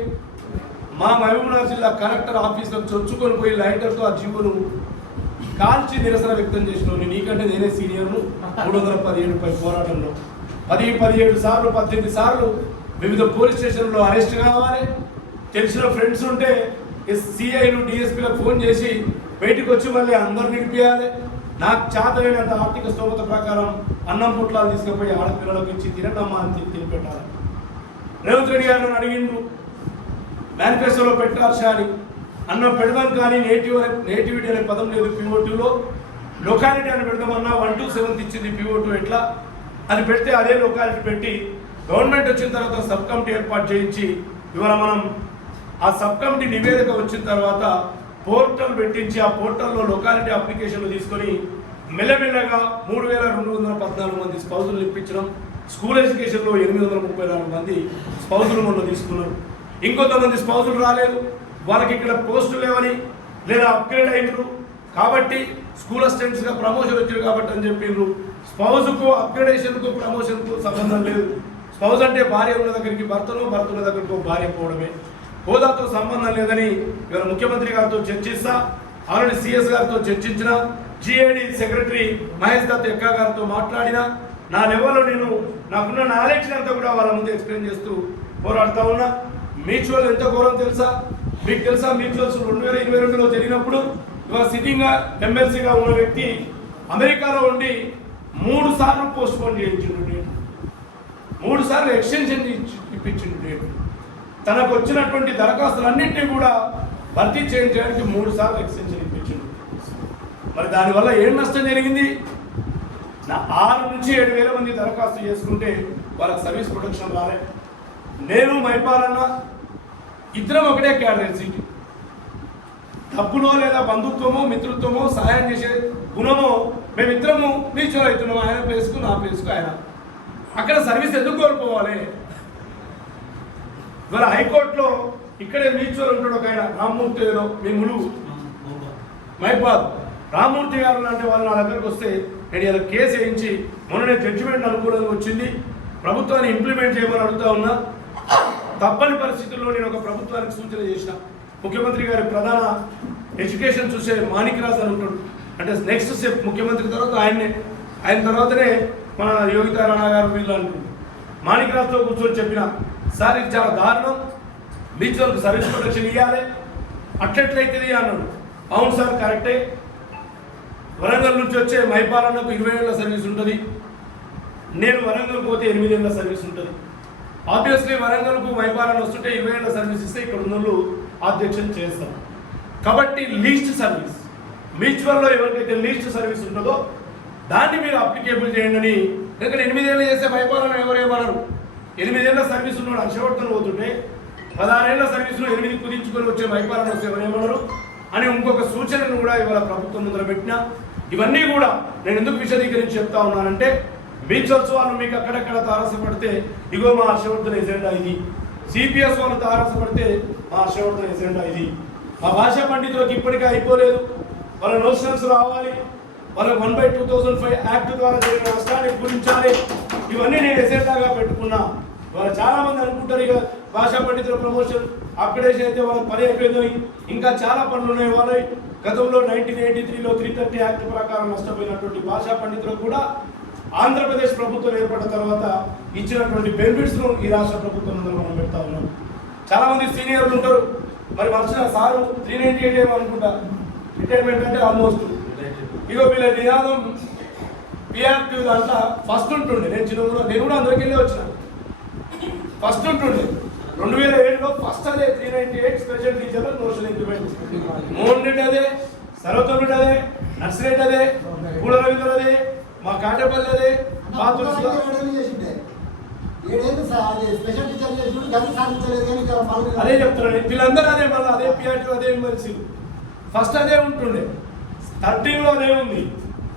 మా మహబూబ్నగర్ జిల్లా కలెక్టర్ ఆఫీస్లో చొచ్చుకొని పోయి లైటర్తో ఆ జీవోను కాల్చి నిరసన వ్యక్తం చేసినావు. నీకంటే నేనే సీనియర్ను 317 పై పోరాటంలో. 17 సార్లు 18 సార్లు వివిధ పోలీస్ స్టేషన్లో అరెస్ట్ కావాలి. తెలిసిన ఫ్రెండ్స్ ఉంటే సిఐలు డిఎస్పీలకు ఫోన్ చేసి బయటకు వచ్చి మళ్ళీ అందరు నిలిపియాలి. నాకు చేతనైనంత ఆర్థిక స్తోమత ప్రకారం అన్నం పొట్లాలు తీసుకుపోయి ఆడపిల్లలకు ఇచ్చి తినమ్మా అని తినిపెట్టాలి. రేవంత్ రెడ్డి గారు నన్ను అడిగిండు మేనిఫెస్టోలో పెట్టాల్సి అని. అన్నం పెడదాం కానీ నేటివిటీ అనే పదం లేదు PO2లో. లొకాలిటీ అని పెడదామన్నా 1 to 7 ఇచ్చింది PO2. ఎట్లా అని పెడితే అదే లొకాలిటీ పెట్టి గవర్నమెంట్ వచ్చిన తర్వాత సబ్ కమిటీ ఏర్పాటు చేయించి ఇవాళ మనం ఆ సబ్ కమిటీ నివేదిక వచ్చిన తర్వాత పోర్టల్ పెట్టించి ఆ పోర్టల్లో లొకాలిటీ అప్లికేషన్లు తీసుకొని మెల్లమెల్లగా 3214 మంది స్పౌజులు ఇప్పించడం. స్కూల్ ఎడ్యుకేషన్లో 834 మంది స్పౌజులు మొన్న తీసుకున్నారు. ఇంకొంతమంది స్పౌజులు రాలేదు, వాళ్ళకి ఇక్కడ పోస్టులు లేవని లేదా అప్గ్రేడ్ అయినరు కాబట్టి స్కూల్ అసిస్టెంట్స్గా ప్రమోషన్ వచ్చారు కాబట్టి అని చెప్పిండ్రు. స్పౌజ్కు అప్గ్రేడేషన్కు ప్రమోషన్కు సంబంధం లేదు. స్పౌజ్ అంటే భార్య ఉన్న దగ్గరికి భర్తను, భర్త ఉన్న దగ్గరకు భార్య పోవడమే. హోదాతో సంబంధం లేదని ఇవాళ ముఖ్యమంత్రి గారితో చర్చిస్తా, ఆల్రెడీ CS గారితో చర్చించిన, GAD సెక్రటరీ మహేష్ దత్ ఎక్క గారితో మాట్లాడిన, నా లెవెల్లో నేను నాకున్న నాలెడ్జ్ అంతా కూడా వాళ్ళ ముందు ఎక్స్ప్లెయిన్ చేస్తూ పోరాడుతూ ఉన్నా. మ్యూచువల్ ఎంత ఘోరం తెలుసా? మీకు తెలుసా మ్యూచువల్స్ 2022లో జరిగినప్పుడు ఇవాళ సిట్టింగ్ MLCగా ఉన్న వ్యక్తి అమెరికాలో ఉండి 3 సార్లు పోస్ట్ పోన్ చేయించిండు డేట్, 3 సార్లు ఎక్స్టెన్షన్ ఇప్పించిండు డేట్. తనకు వచ్చినటువంటి దరఖాస్తులన్నింటినీ కూడా భర్తీ చేయించడానికి 3 సార్లు ఎక్స్టెన్షన్ ఇప్పించిండు. మరి దానివల్ల ఏం నష్టం జరిగింది? 6 నుంచి 7,000 మంది దరఖాస్తు చేసుకుంటే వాళ్ళకి సర్వీస్ ప్రొటెక్షన్ రాలే. నేను మైపాలన్న ఇద్దరం ఒకటే క్యాడర్ సీట్. డబ్బులో లేదా బంధుత్వమో మిత్రుత్వమో సహాయం చేసే గుణమో మేమిద్దరము మ్యూచువల్ అవుతున్నాం. ఆయన ప్లేస్కు నా ప్లేస్కు ఆయన. అక్కడ సర్వీస్ ఎందుకు కోల్పోవాలి? ఇవాళ హైకోర్టులో ఇక్కడే మ్యూచువల్ ఉంటాడు ఒక ఆయన రామ్మూర్తి ఏదో మీ ములుగు మైపాద్ రామ్మూర్తి గారు లాంటి వాళ్ళు నా దగ్గరకు వస్తే నేను ఇలా కేసు వేయించి మొన్ననే జడ్జిమెంట్ అనుకూలంగా వచ్చింది. ప్రభుత్వాన్ని ఇంప్లిమెంట్ చేయమని అడుగుతా ఉన్నా. తప్పని పరిస్థితుల్లో నేను ఒక ప్రభుత్వానికి సూచన చేసిన. ముఖ్యమంత్రి గారి ప్రధాన ఎడ్యుకేషన్ చూసే మాణిక్రాజ్ అని ఉంటాడు. అంటే నెక్స్ట్ స్టెప్ ముఖ్యమంత్రి తర్వాత ఆయన తర్వాతనే మన యోగితా రాణా గారు వీళ్ళు అంటారు. మాణిక్రాజ్తో కూర్చొని చెప్పిన, సార్ ఇది చాలా దారుణం, మ్యూచువల్కి సర్వీస్ ప్రొటెక్షన్ ఇవ్వాలి, అట్లెట్లయితుంది అన్నాడు. అవును సార్ కరెక్టే. వరంగల్ నుంచి వచ్చే మైపాలన్నకు 20 ఏళ్ల సర్వీస్ ఉంటుంది, నేను వరంగల్ పోతే 8 ఏళ్ల సర్వీస్ ఉంటుంది. ఆబ్వియస్లీ వరంగల్కు మైపాలన్న వస్తుంటే 20 ఏళ్ల సర్వీస్ ఇస్తే ఇక్కడ ఉన్న అధ్యక్షులు చేస్తాం. కాబట్టి లీస్ట్ సర్వీస్ మ్యూచువల్లో ఎవరికైతే లీస్ట్ సర్వీస్ ఉంటుందో దాన్ని మీరు అప్లికేబుల్ చేయండి అని. ఎందుకంటే 8 ఏళ్ళు చేసే మైపాలన్న ఎవరేమన్నారు? 8 ఏళ్ల సర్వీస్ ఉన్నాడు హర్షవర్ధన్ పోతుంటే 16 ఏళ్ల సర్వీస్లో 8 కుదించుకొని వచ్చే మైపాలన్న వస్తే ఎవరేమన్నారు అని ఇంకొక సూచనను కూడా ఇవాళ ప్రభుత్వం ముందర పెట్టినా. ఇవన్నీ కూడా నేను ఎందుకు విశదీకరించి చెప్తా ఉన్నానంటే, మ్యూచువల్స్ వాళ్ళు మీకు అక్కడక్కడ తారసపడితే ఇగో మా హర్షవర్ధన్ ఎజెండా ఇది, CPS వాళ్ళు తారసపడితే మా హర్షవర్ధన్ ఎజెండా ఇది. మా భాషా పండితులకు ఇప్పటికే అయిపోలేదు, వాళ్ళ నోషనల్స్ రావాలి, వాళ్ళ 1/2005 యాక్ట్ ద్వారా జరిగిన నష్టాన్ని గురించాలి. ఇవన్నీ నేను ఎజెండాగా పెట్టుకున్నా. వాళ్ళ చాలా మంది అనుకుంటారు ఇక భాషా పండితుల ప్రమోషన్ అప్గ్రేడేషన్ అయితే వాళ్ళకి పని అయిపోయిందని. ఇంకా చాలా పనులు ఉన్నాయి వాళ్ళవి. గతంలో 1983లో 330 యాక్ట్ ప్రకారం నష్టపోయినటువంటి భాషా పండితులకు కూడా ఆంధ్రప్రదేశ్ ప్రభుత్వం ఏర్పడిన తర్వాత ఇచ్చినటువంటి బెనిఫిట్స్ను ఈ రాష్ట్ర ప్రభుత్వం ముందు మనం పెడతా ఉన్నాం. చాలా మంది సీనియర్లు ఉంటారు, మరి మర్చిన సారు 398 ఏమనుకుంటా రిటైర్మెంట్ అంటే ఆల్మోస్ట్. ఇగో వీళ్ళ నినాదం PRT దాంట్లో ఫస్ట్ ఉంటుండే. నేను కూడా అందరికి వెళ్ళి వచ్చిన. ఫస్ట్ ఉంటుండే 2007లో ఫస్ట్ అదే 398 స్పెషల్ టీచర్ల నోషన్ ఇంప్లిమెంట్. మోహన్ రెడ్డి అదే, సర్వతం రెడ్డి అదే, నర్సిరెడ్డి అదే, పూల రవీంద్ర అదే, మా కాటేపల్లి అదే, అదే చెప్తున్నాను. వీళ్ళందరూ అదే, మళ్ళీ అదే PRT అదే ఎమ్మెల్సీ ఫస్ట్ అదే ఉంటుండే. 13లో అదే ఉంది.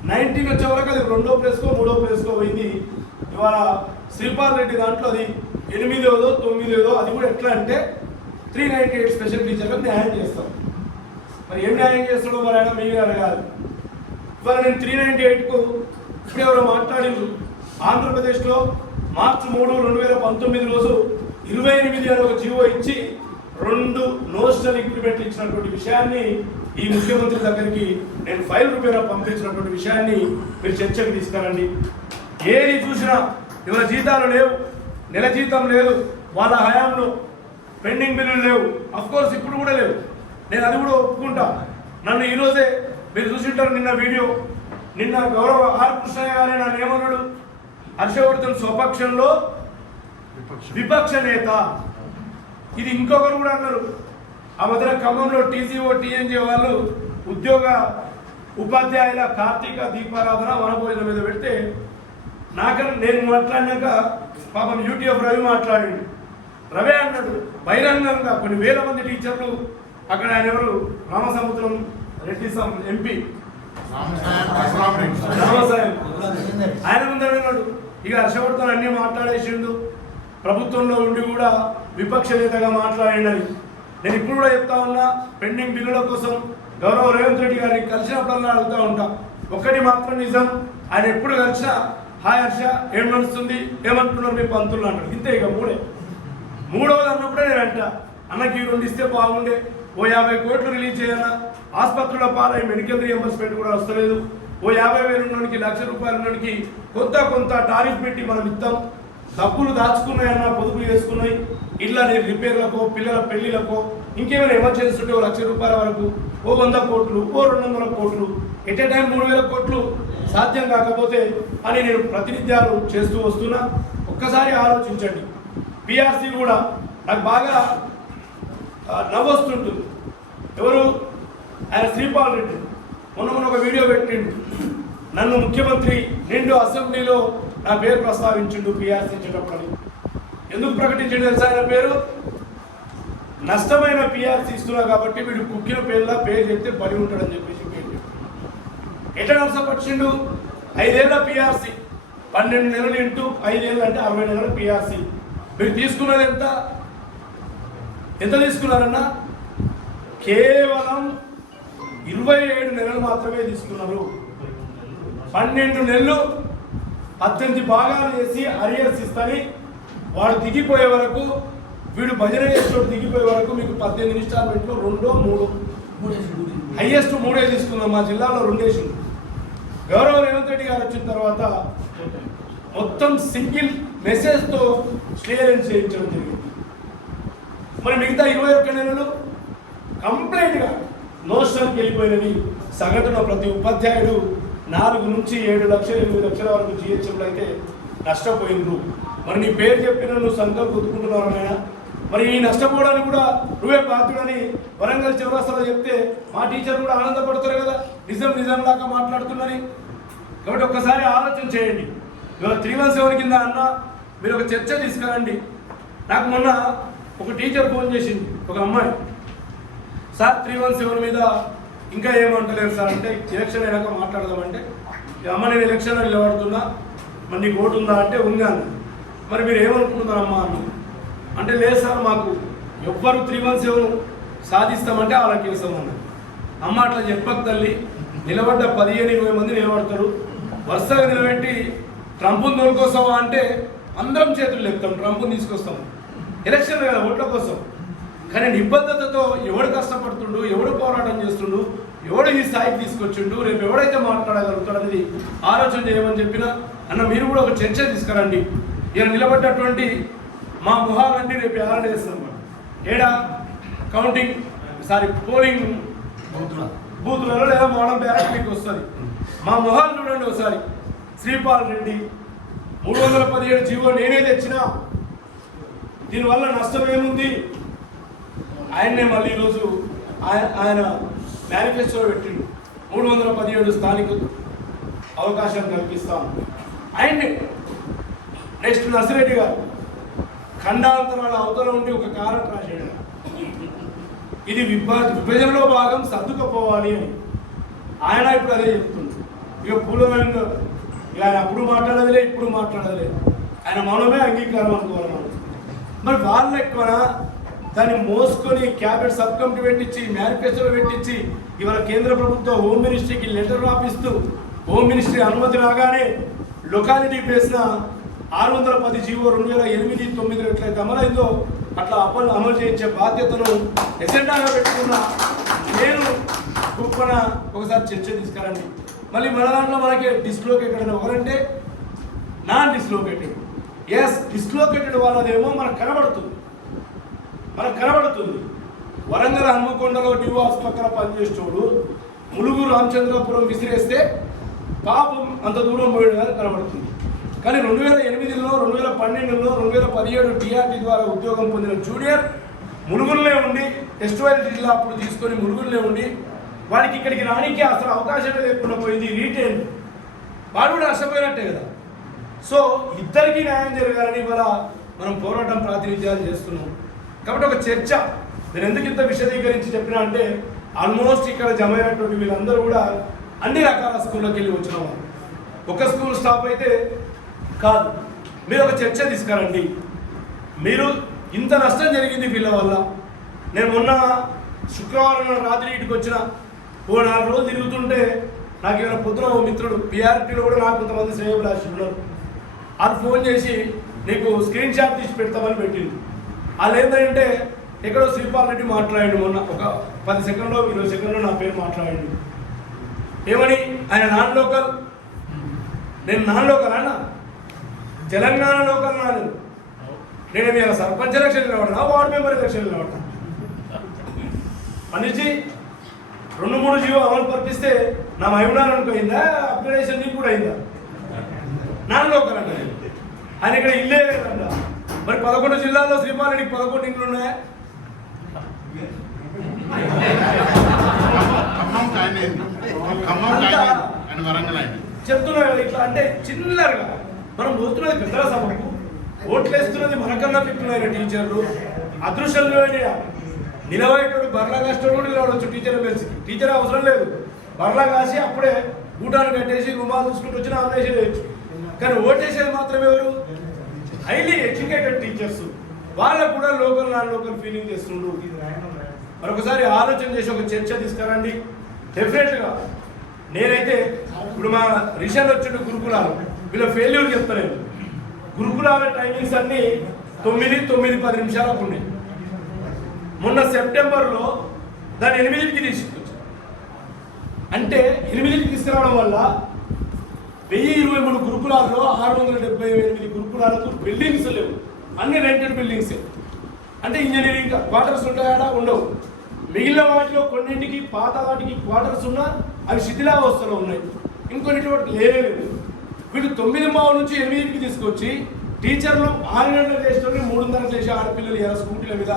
19 వచ్చే వరకు అది 2వ ప్లేస్కో 3వ ప్లేస్కో పోయింది. ఇవాళ శ్రీపాల్ రెడ్డి దాంట్లో అది 8దో 9దో. అది కూడా ఎట్లా అంటే 398 స్పెషల్ టీచర్లకు న్యాయం చేస్తాం. మరి ఏం న్యాయం చేస్తాడో మరి ఆయన మీరు అడగాలి. ఇవాళ నేను 398కు ఇప్పుడు ఎవరో మాట్లాడిండ్రు. ఆంధ్రప్రదేశ్లో మార్చి 3, 2019 రోజు 28 అని ఒక జీవో ఇచ్చి 2 నోషనల్ ఇంక్రిమెంట్లు ఇచ్చినటువంటి విషయాన్ని ఈ ముఖ్యమంత్రి దగ్గరికి నేను ఫైల్ రూపేణా పంపించినటువంటి విషయాన్ని మీరు చర్చకు తీసుకురండి. ఏది చూసినా ఇవాళ జీతాలు లేవు, నెల జీతం లేదు, వాళ్ళ హయాంలో పెండింగ్ బిల్లులు లేవు. అఫ్కోర్స్ ఇప్పుడు కూడా లేవు, నేను అది కూడా ఒప్పుకుంటా. నన్ను ఈరోజే మీరు చూసింటారు నిన్న వీడియో, నిన్న గౌరవ ఆర్ కృష్ణయ్య గారే నన్ను ఏమన్నాడు, హర్షవర్ధన్ స్వపక్షంలో విపక్ష నేత. ఇది ఇంకొకరు కూడా అన్నారు. ఆ మధ్యన ఖమ్మంలో టీసీఓ టీఎన్జీ వాళ్ళు ఉద్యోగ ఉపాధ్యాయుల కార్తీక దీపారాధన వనభోజనం మీద పెడితే నేను మాట్లాడినాక పాపం యూటీఎఫ్ రవి మాట్లాడిండు. రవి అన్నాడు బహిరంగంగా కొన్ని వేల మంది టీచర్లు అక్కడ, ఆయన ఎవరు రామసముద్రం రెడ్డి ఎంపీ రామసాయం, ఆయన ముందర అన్నాడు ఇక హర్షవర్ధన్ అన్ని మాట్లాడేసిండు, ప్రభుత్వంలో ఉండి కూడా విపక్ష నేతగా మాట్లాడిండని. నేను ఇప్పుడు కూడా చెప్తా ఉన్నా, పెండింగ్ బిల్లుల కోసం గౌరవ రేవంత్ రెడ్డి గారిని కలిసినప్పుడల్లా అడుగుతూ ఉంటా. ఒక్కటి మాత్రం నిజం, ఆయన ఎప్పుడు కలిసినా హాయ్ హర్ష ఏం నడుస్తుంది, ఏమంటున్నారు మీ పంతులు అంటారు. ఇంతే, ఇక మూడవది అన్నప్పుడే నేను అంట అన్నకి 2 ఇస్తే బాగుండే, ఓ 50 కోట్లు రిలీజ్ చేయాలా, ఆసుపత్రుల పాలై మెడికల్ రియంబర్స్మెంట్ కూడా వస్తలేదు, ఓ 50,000 ఉన్నోడికి ₹1,00,000 ఉన్నోడికి కొంత టారిఫ్ పెట్టి మనం ఇస్తాం, డబ్బులు దాచుకున్నాయన్న పొదుపు చేసుకున్నాయి, ఇళ్ళ రిపేర్లకో పిల్లల పెళ్లిలకో ఇంకేమైనా ఎమర్జెన్సీ ఉంటే ₹1,00,000 వరకు, ఓ 100 కోట్లు, ఓ 200 కోట్లు, ఎట్ ఏ టైం 3,000 కోట్లు సాధ్యం కాకపోతే అని నేను ప్రతినిధ్యాలు చేస్తూ వస్తున్నా. ఒక్కసారి ఆలోచించండి. పిఆర్సీ కూడా నాకు బాగా నవ్వొస్తుంటుంది. ఎవరు ఆయన శ్రీపాల్ రెడ్డి మొన్న ఒక వీడియో పెట్టిండు, నన్ను ముఖ్యమంత్రి నిండు అసెంబ్లీలో నా పేరు ప్రస్తావించిండు పిఆర్సీ ఇచ్చేటప్పుడు. ఎందుకు ప్రకటించండి తెలుసా? ఆయన పేరు నష్టమైన పిఆర్సీ ఇస్తున్నా కాబట్టి వీడు కుక్కిన పేర్లా పేరు చెప్తే బలి ఉంటాడని చెప్పేసి పేరు చెప్పాడు. ఎట్లా నష్టపరిచిండు? 5 ఏళ్ల పిఆర్సీ, 12 నెలలు ఇంటూ 5 ఏళ్ళు అంటే 60 నెలల పిఆర్సీ. మీరు తీసుకున్నది ఎంత తీసుకున్నారన్నా? కేవలం 27 నెలలు మాత్రమే తీసుకున్నారు. 12 నెలలు 18 భాగాలు చేసి అరియర్స్ ఇస్తాని వాడు దిగిపోయే వరకు, వీడు భజన చేసేవాడు దిగిపోయే వరకు మీకు 18 ఇన్స్టాల్మెంట్లో 2 3 హైయెస్ట్ 3 తీసుకున్నాం. మా జిల్లాలో 2 వేసింది. గౌరవ రేవంత్ రెడ్డి గారు వచ్చిన తర్వాత మొత్తం సింగిల్ మెసేజ్తో క్లియరెన్స్ చేయించడం జరిగింది. మరి మిగతా 21 నెలలు కంప్లీట్గా నోషనల్కి వెళ్ళిపోయినవి. సగటున ప్రతి ఉపాధ్యాయుడు 4 నుంచి 7 లక్షలు 8 లక్షల వరకు జిహెచ్ఎంలు అయితే నష్టపోయినరు. మరి నీ పేరు చెప్పిన నువ్వు సంకల్పం గుర్తుకుంటున్నావు నాయన. మరి ఈ నష్టపోవడానికి కూడా నువ్వే బాధ్యుడని వరంగల్ చౌరస్తాలో చెప్తే మా టీచర్ కూడా ఆనందపడతారు కదా, నిజం లాగా మాట్లాడుతున్నది. కాబట్టి ఒక్కసారి ఆలోచన చేయండి. ఇవాళ 317 కింద అన్న మీరు ఒక చర్చ తీసుకురండి. నాకు మొన్న ఒక టీచర్ ఫోన్ చేసింది, ఒక అమ్మాయి, సార్ 317 మీద ఇంకా ఏమంటలేరు సార్ అంటే, ఎలక్షన్ అయినాక మాట్లాడదామంటే, అమ్మ నేను ఎలక్షన్లో నిలబడుతున్నా, మరి నీకు ఓటు ఉందా అంటే ఉంది అన్న. మరి మీరు ఏమనుకుంటున్నారమ్మా అన్న అంటే, లేదు సార్ మాకు ఎవ్వరు 317 సాధిస్తామంటే వాళ్ళకి వేస్తామన్న. అమ్మ అట్లా చెప్పక తల్లి, నిలబడ్డ 15-20 మంది నిలబడతారు, వరుసగా నిలబెట్టి ట్రంప్ను తోలుకొస్తావా అంటే అందరం చేతులు లేపుతాం, ట్రంప్ను తీసుకొస్తాం. ఎలక్షన్ కదా, ఓట్ల కోసం. కానీ నిబద్ధతతో ఎవడు కష్టపడుతుండు, ఎవడు పోరాటం చేస్తుండు, ఎవడు ఈ స్థాయికి తీసుకొచ్చిండు, రేపు ఎవడైతే మాట్లాడగలుగుతాడు అనేది ఆలోచన చేయమని చెప్పిన అన్న. మీరు కూడా ఒక చర్చ తీసుకురండి. ఇలా నిలబడ్డటువంటి మా మొహాలన్నీ రేపు ఎలా చేస్తాం ఏడా కౌంటింగ్ పోలింగ్ బూతులలో లేదా మోడల్ బ్యాలెట్ మీకు వస్తుంది. మా మొహాలు చూడండి ఒకసారి. శ్రీపాల్ రెడ్డి 317 జీవో నేనే తెచ్చినా, దీనివల్ల నష్టం ఏముంది? ఆయన్నే మళ్ళీ ఈరోజు ఆయన మేనిఫెస్టోలో పెట్టిండు 317 స్థానిక అవకాశం కల్పిస్తాం ఆయన్ని. నెక్స్ట్ నర్సిరెడ్డి గారు ఖండాంతరాల అవతల ఉండి ఒక కారణం రాశాడు, ఇది విభజనలో భాగం సర్దుకపోవాలి అని. ఆయన ఇప్పుడు అదే చెప్తుంది. ఇక పూలమైన ఇక ఆయన అప్పుడు మాట్లాడదులే, ఇప్పుడు మాట్లాడదులే, ఆయన మౌనమే అంగీకారం అనుకోవాలి మనం. మరి వాళ్ళు ఎక్కువనా దాన్ని మోసుకొని క్యాబినెట్ సబ్ కమిటీ పెట్టించి మేనిఫెస్టోలో పెట్టించి ఇవాళ కేంద్ర ప్రభుత్వం హోమ్ మినిస్ట్రీకి లెటర్ రాపిస్తూ హోమ్ మినిస్ట్రీ అనుమతి రాగానే లొకాలిటీ బేస్న 610 జీవో 2008-9 ఎట్లయితే అమలైందో అట్లా అమలు చేయించే బాధ్యతను ఎజెండాగా పెట్టుకున్న నేను గొప్పన ఒకసారి చర్చ తీసుకురండి. మళ్ళీ మన దాంట్లో మనకి డిస్లోకేటెడ్ ఒకరంటే నాన్ డిస్లోకేటెడ్, ఎస్ డిస్లోకేటెడ్ వాళ్ళదేమో మనకు కనబడుతుంది. వరంగల్ హన్మకొండలో డివాస్ పక్కన పనిచేసేవాడు ములుగు రామచంద్రపురం విసిరేస్తే పాపం అంత దూరం పోయడం కనబడుతుంది. కానీ 2008లో 2012లో 2017 టీఆర్టీ ద్వారా ఉద్యోగం పొందిన జూనియర్ ములుగురులే ఉండి ఎస్టువల్ జిల్లా అప్పుడు తీసుకొని ములుగురులే ఉండి వాడికి ఇక్కడికి రానికి అసలు అవకాశమే లేకుండా పోయింది. రీటైన్ వాడు కూడా నష్టపోయినట్టే కదా. సో ఇద్దరికీ న్యాయం జరగాలని ఇవాళ మనం పోరాటం ప్రాతినిధ్యాలు చేస్తున్నాం. కాబట్టి ఒక చర్చ నేను ఎందుకు ఇంత విశదీకరించి చెప్పినా అంటే ఆల్మోస్ట్ ఇక్కడ జమ అయినటువంటి వీళ్ళందరూ కూడా అన్ని రకాల స్కూళ్ళకి వెళ్ళి వచ్చిన వాళ్ళు. ఒక స్కూల్ స్టాప్ అయితే కాదు, మీరు ఒక చర్చ తీసుకురండి. మీరు ఇంత నష్టం జరిగింది వీళ్ళ వల్ల. నేను మొన్న శుక్రవారం రాత్రి ఇంటికి వచ్చిన 4 రోజులు తిరుగుతుంటే నాకు ఏమైనా పొద్దున ఓ మిత్రుడు పిఆర్టీలో కూడా నాకు కొంతమంది శ్రేయభిలాషులు ఉన్నారు. అది ఫోన్ చేసి నీకు స్క్రీన్ షాట్ తీసి పెడతామని పెట్టింది. వాళ్ళు ఏంటంటే ఎక్కడో శ్రీపాల్ రెడ్డి మాట్లాడండి మొన్న ఒక 10 సెకండ్లో 20 సెకండ్లో నా పేరు మాట్లాడండి. ఏమని ఆయన నాన్ లోకల్, నేను నాన్ లోకల్ అన్న తెలంగాణ లోకల్ నేను మీ సర్పంచ్ ఎలక్షన్ నిలబడినా వార్డు మెంబర్ ఎలక్షన్ నిలబడతా మనిషి 2-3 జీవో అమలు పరిపిస్తే నా మహిళకు అయిందా అప్గ్రేడేషన్ నీకు కూడా అయిందా? నాన్ లోకల్ అంట ఆయన ఇక్కడ ఇల్లే లేదంట. మరి 11 జిల్లాల్లో శ్రీపాల్ రెడ్డికి 11 ఇండ్లు ఉన్నాయా? చెప్తున్నా కదా ఇట్లా అంటే చిల్లరగా మనం పోతున్నది పెద్దల సభకు ఓట్లు వేస్తున్నది మనకన్నా పెట్టున్నాయి టీచర్లు. అదృష్టంలో నిలబడేటోడు బర్లా కాసేటోడు కూడా నిలబడవచ్చు. టీచర్ అవసరం లేదు, బర్లా కాసి అప్పుడే గూటాన్ని కట్టేసి రుమాలు చూసుకుంటూ వచ్చి నామినేషన్ వేయచ్చు. కానీ ఓటేసేది మాత్రం ఎవరు? Highly educated teachers. వాళ్ళకు కూడా లోకల్ నాన్ లోకల్ ఫీలింగ్ చేస్తుండ్రు. మరొకసారి ఆలోచన చేసి ఒక చర్చ తీసుకురండి. డెఫినెట్గా నేనైతే ఇప్పుడు మా రిషన్ వచ్చిండు గురుకులాలు వీళ్ళ ఫెయిల్యూర్ చెప్తాను. గురుకులాల టైమింగ్స్ అన్నీ 9-10 నిమిషాలకు ఉన్నాయి. మొన్న సెప్టెంబర్లో దాన్ని 8కి తీసుకొచ్చు. అంటే 8కి తీసుకురావడం వల్ల 1023 గురుకులాల్లో 678 గురుకులాలకు బిల్డింగ్స్ లేవు, అన్ని రెంటెడ్ బిల్డింగ్స్. అంటే ఇంజనీరింగ్ క్వార్టర్స్ ఉంటాయా? ఉండవు. మిగిలిన వాటిలో కొన్నింటికి పాత వాటికి క్వార్టర్స్ ఉన్నా అవి శిథిలావస్థలో ఉన్నాయి, ఇంకొన్నిటి వాటికి లేవు. వీళ్ళు 9 నుంచి 8కి తీసుకొచ్చి టీచర్లు 6 గంటలకు చేసేటోళ్ళు 3:30 చేసే ఆడపిల్లలు ఇలా స్కూటీల మీద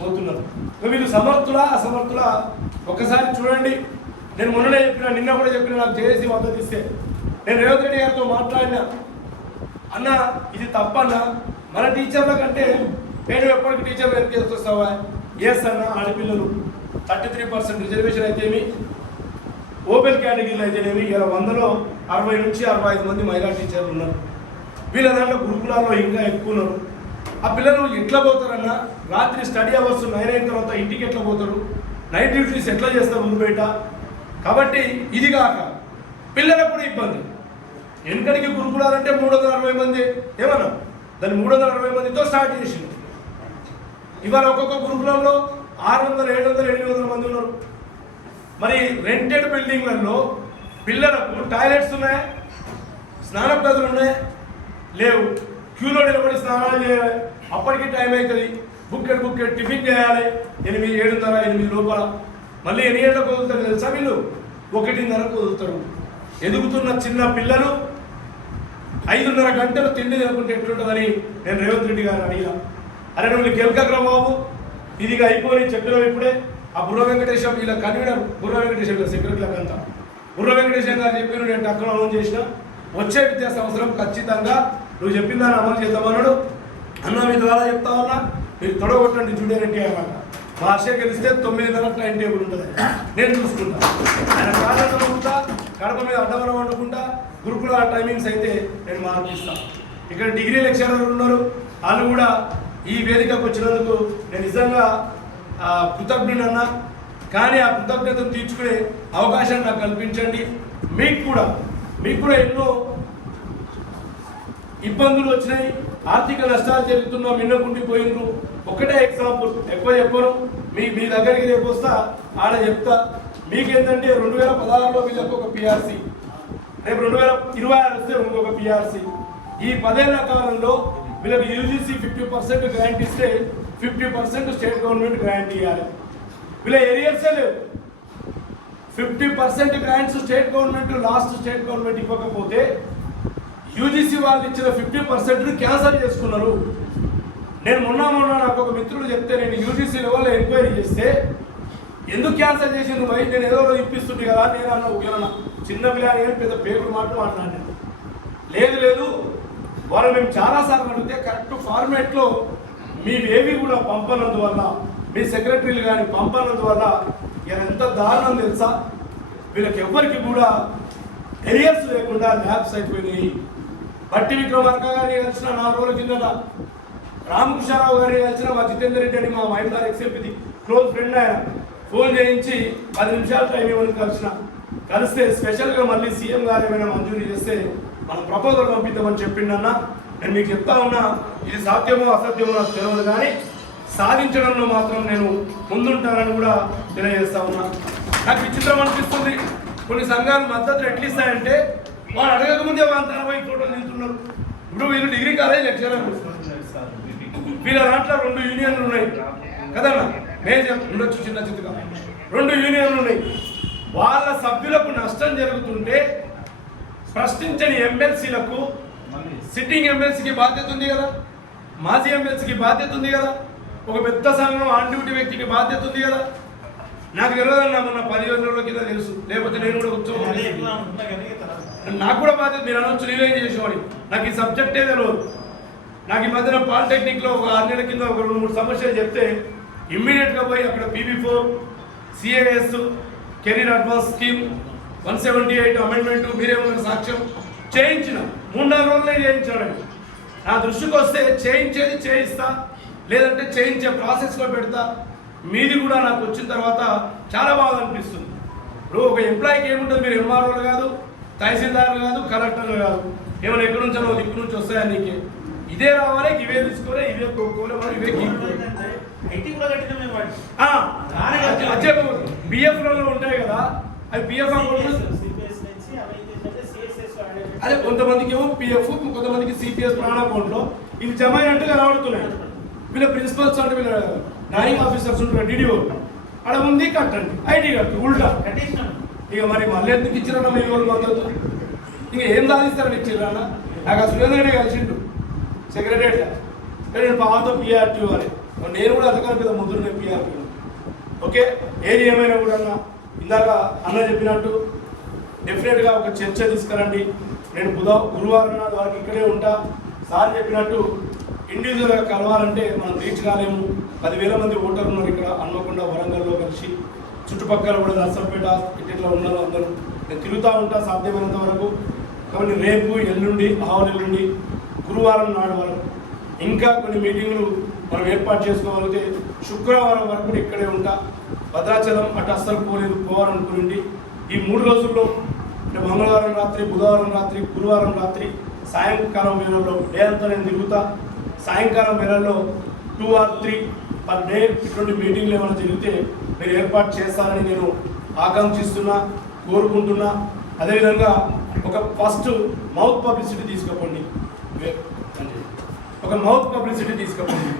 పోతున్నారు. వీళ్ళు సమర్థులా అసమర్థులా ఒకసారి చూడండి. నేను మొన్ననే చెప్పిన, నిన్న కూడా చెప్పిన, నాకు చేసి మద్దతు ఇస్తే నేను రేవంత్ రెడ్డి గారితో మాట్లాడినా. అన్న ఇది తప్పన్నా, మన టీచర్ల కంటే నేను ఎప్పటికీ టీచర్లు ఎంత వస్తావా? ఎస్ అన్న, ఆడపిల్లలు 33% రిజర్వేషన్ అయితేమి, ఓపెన్ కేటగిరీలు అయితేనేమి ఇలా 100లో 60 నుంచి 65 మంది మహిళా టీచర్లు ఉన్నారు. వీళ్ళ దాంట్లో గురుకులాల్లో ఇంకా ఎక్కువ ఉన్నారు. ఆ పిల్లలు ఎట్లా పోతారన్నా? రాత్రి స్టడీ అవర్స్ 9 అయిన తర్వాత ఇంటికి ఎట్లా పోతారు? నైట్ డ్యూటీస్ ఎట్లా చేస్తారు ముందు బయట? కాబట్టి ఇది కాక పిల్లలకు కూడా ఇబ్బంది. వెనకడికి గురుకులాలంటే 360 మంది ఏమన్నా దాన్ని 360 మందితో స్టార్ట్ చేసింది. ఇవాళ ఒక్కొక్క గురుకులంలో 600, 700, 800 మంది ఉన్నారు. మరి రెంటెడ్ బిల్డింగ్లలో పిల్లలకు టాయిలెట్స్ ఉన్నాయా? స్నానం గదులు ఉన్నాయా? లేవు. క్యూలో నిలబడి స్నానాలు చేయాలి, అప్పటికి టైం అవుతుంది. బుక్కెట్ టిఫిన్ చేయాలి 8, 7:30, 8 లోపల. మళ్ళీ ఎన్ని గంటలకు వదులుతారు తెలుసా? వీళ్ళు 1:30కు వదులుతారు. ఎదుగుతున్న చిన్న పిల్లలు 5:30 గంటలు తిండి తినకుంటే ఎట్లుంటుందని నేను రేవంత్ రెడ్డి గారిని అడిగినా. అరే నువ్వు గెలకగ్రా బాబు, ఇదిగా అయిపోయి చెప్పినావు. ఇప్పుడే ఆ బుర్ర వెంకటేశం వీళ్ళ కన్వీనర్, బుర్ర వెంకటేశం సెక్రటరీలకంతా బుర్ర వెంకటేశం గారు చెప్పిన నేను టక్కున అనౌన్స్ చేసిన. వచ్చే విద్యా సంవత్సరం ఖచ్చితంగా నువ్వు చెప్పిన దాన్ని అమలు చేద్దామన్నాడు. అన్న మీ ద్వారా చెప్తా ఉన్నా, మీరు తొడగొట్టండి జూనియర్ ఎన్టీఆర్ అన్నమాట. మా హర్ష గెలిస్తే 9:30 టైం టేబుల్ ఉంటుంది, నేను చూసుకుంటా. ఆయన కాళ్ళ వండుకుంటా, కడప మీద అడ్డవరం వండుకుంటా. గురుకుల టైమింగ్స్ అయితే నేను మార్పిస్తాను. ఇక్కడ డిగ్రీ లెక్చరర్లు ఉన్నారు, వాళ్ళు కూడా ఈ వేదికకు వచ్చినందుకు నేను నిజంగా కృతజ్ఞుడన్నా. కానీ ఆ కృతజ్ఞతను తీర్చుకునే అవకాశం నాకు కల్పించండి. మీకు కూడా ఎన్నో ఇబ్బందులు వచ్చినాయి, ఆర్థిక నష్టాలు జరుగుతున్నా మిన్నకుండిపోయినరు. ఒకటే ఎగ్జాంపుల్, ఎక్కువ చెప్పను, మీ దగ్గరికి రేపు వస్తా, ఆడ చెప్తా. మీకేంటంటే 2016లో వీళ్ళకు ఒక పిఆర్సీ, రేపు 2026 వస్తే ఇంకొక పిఆర్సీ. ఈ 10 ఏళ్ల కాలంలో వీళ్ళకి యూజీసీ 50% గ్రాంట్ ఇస్తే 50% స్టేట్ గవర్నమెంట్ గ్రాంట్ ఇవ్వాలి. వీళ్ళ ఏరియాసే లేవు. 50% grants state government last state government ఇవ్వకపోతే యూజీసీ వాళ్ళు ఇచ్చిన 50% క్యాన్సల్ చేసుకున్నారు. నేను మొన్న నాకు ఒక మిత్రుడు చెప్తే నేను యూజీసీ లెవెల్లో ఎంక్వైరీ చేస్తే ఎందుకు క్యాన్సల్ చేసింది పోయి నేను ఏదో ఇప్పిస్తుంది కదా నేను అన్న ఉగ్రన్నా చిన్న పిల్లని పెద్ద పేపర్ మాట్లాడినాను. లేదు వాళ్ళు మేము చాలాసార్లు అడిగితే కరెక్ట్ ఫార్మేట్లో మీవేవి కూడా పంపనందువల్ల మీ సెక్రటరీలు కానీ పంపనందువల్ల ఎంత దారుణం తెలుసా, వీళ్ళకి ఎవ్వరికి కూడా ఎరియర్స్ లేకుండా ల్యాబ్స్ అయిపోయినాయి. బట్టి విక్రమార్క గారిని కలిసిన 4 రోజుల కిందట, రామకృష్ణారావు గారిని కలిసిన మా జితేందర్ రెడ్డి అని మా మహిళ ఎక్స్ఎంపీ క్లోజ్ ఫ్రెండ్ ఆయన ఫోన్ చేయించి 10 నిమిషాలు టైం ఇవ్వని కలిస్తే స్పెషల్గా మళ్ళీ సీఎం గారు ఏమైనా మంజూరు చేస్తే మన ప్రపోజల్ పంపిద్దామని చెప్పిండన్నా. నేను మీకు చెప్తా ఉన్నా, ఇది సాధ్యమో అసాధ్యమో నాకు తెలియదు, కానీ సాధించడంలో మాత్రం నేను ముందుంటానని కూడా తెలియజేస్తా ఉన్నా. నాకు విచిత్రం అనిపిస్తుంది, కొన్ని సంఘాలు మద్దతు ఎట్లు ఇస్తాయంటే వాళ్ళు అడగకముందే వాళ్ళు 40 ఫోటోలు నిలుతున్నారు. ఇప్పుడు వీళ్ళు డిగ్రీ కాలేజ్ లెక్చరర్లు, వీళ్ళ దాంట్లో 2 యూనియన్లు ఉన్నాయి కదన్నా, మేజర్ ఉండొచ్చు చిన్న చిన్నగా 2 యూనియన్లు ఉన్నాయి. వాళ్ళ సభ్యులకు నష్టం జరుగుతుంటే ప్రశ్నించని ఎమ్మెల్సీలకు, సిట్టింగ్ ఎమ్మెల్సీకి బాధ్యత ఉంది కదా, మాజీ ఎమ్మెల్సీకి బాధ్యత ఉంది కదా, ఒక పెద్ద సంఘం ఆన్ డ్యూటీ వ్యక్తికి బాధ్యత ఉంది కదా. నాకు తెలియదన్నా, మొన్న 15 రోజుల కింద తెలుసు, లేకపోతే నేను కూడా ఉత్సవం నాకు కూడా బాధ్యత. మీరు అనొచ్చు నేనేం చేసేవాడి, నాకు ఈ సబ్జెక్టే తెలియదు. నాకు ఈ మధ్యన పాలిటెక్నిక్లో ఒక 6 నెలల కింద ఒక 2-3 సమస్యలు చెప్తే ఇమ్మీడియట్గా పోయి అక్కడ PB4, CAS, career advance scheme 178 amendment మీరేమన్నా సాక్ష్యం చేయించిన 3-4 రోజులే చేయించాడండి. నా దృష్టికి వస్తే చేయించేది చేయిస్తా, లేదంటే చేయించే ప్రాసెస్లో పెడతా. మీది కూడా నాకు వచ్చిన తర్వాత చాలా బాగా అనిపిస్తుంది. ఇప్పుడు ఒక ఎంప్లాయీకి ఏముంటుంది, మీరు ఎంఆర్ఓలు కాదు, తహసీల్దార్లు కాదు, కలెక్టర్లు కాదు, ఏమైనా ఎక్కడి నుంచో దిక్కు నుంచి వస్తాయా నీకే, ఇదే రావాలి, ఇవే తీసుకోవాలి, ఇవే కోరుకోవాలి, మనం ఇవే బిఎఫ్లలో ఉంటాయి కదా, అవి పిఎఫ్ అకౌంట్. అదే కొంతమందికి ఏమో పిఎఫ్, కొంతమందికి సిపిఎస్ ప్రాణ అకౌంట్లో ఇవి జమ అయినట్టుగా కనబడుతున్నాయి. వీళ్ళ ప్రిన్సిపల్స్ అంటే వీళ్ళ డ్రాయింగ్ ఆఫీసర్స్ ఉంటారు, DDO అక్కడ ఉంది కట్టండి, ఐటీ కట్టు ఉల్టా. ఇక మరి మళ్ళీ ఎందుకు ఇచ్చిరన్నా మీ వాళ్ళు మద్దతు? ఇక ఏం సాధిస్తారని ఇచ్చిరన్నా? నాకు ఆ సురేంద్ర రెడ్డి కలిసిండు సెక్రటరీ, నేను పావుతో PRT అని, నేను కూడా అంతకన్నా పెద్ద ముందు నేను PRT. ఓకే, ఏది ఏమైనా కూడా ఇందాక అన్న చెప్పినట్టు డెఫినెట్గా ఒక చర్చ తీసుకురండి. నేను గురువారం నాడు వారికి ఇక్కడే ఉంటా. సార్ చెప్పినట్టు ఇండివిజువల్గా కలవాలంటే మనం రీచ్ కాలేము. 10,000 మంది ఓటర్లు ఉన్నారు ఇక్కడ హన్మకొండ, వరంగల్లో కలిసి, చుట్టుపక్కల కూడా నర్సంపేట ఇట్లా ఉన్నారు అందరూ. నేను తిరుగుతూ ఉంటా సాధ్యమైనంత వరకు. కాబట్టి రేపు, ఎల్లుండి, ఆవులెల్లుండి, గురువారం నాడు వరకు ఇంకా కొన్ని మీటింగ్లు మనం ఏర్పాటు చేసుకోగలిగితే శుక్రవారం వరకు కూడా ఇక్కడే ఉంటా. భద్రాచలం అటు అస్సలు పోవాలనుకుని ఈ 3 రోజుల్లో అంటే మంగళవారం రాత్రి, బుధవారం రాత్రి, గురువారం రాత్రి, సాయంకాలం వేళల్లో డే అంతా నేను తిరుగుతా. సాయంకాలం వేళల్లో 2 or 3 పర్ డే ఇటువంటి మీటింగ్లు ఏమైనా జరిగితే మీరు ఏర్పాటు చేస్తారని నేను ఆకాంక్షిస్తున్నా, కోరుకుంటున్నా. అదేవిధంగా ఒక ఫస్ట్ మౌత్ పబ్లిసిటీ తీసుకోండి, ఒక మౌత్ పబ్లిసిటీ తీసుకోండి.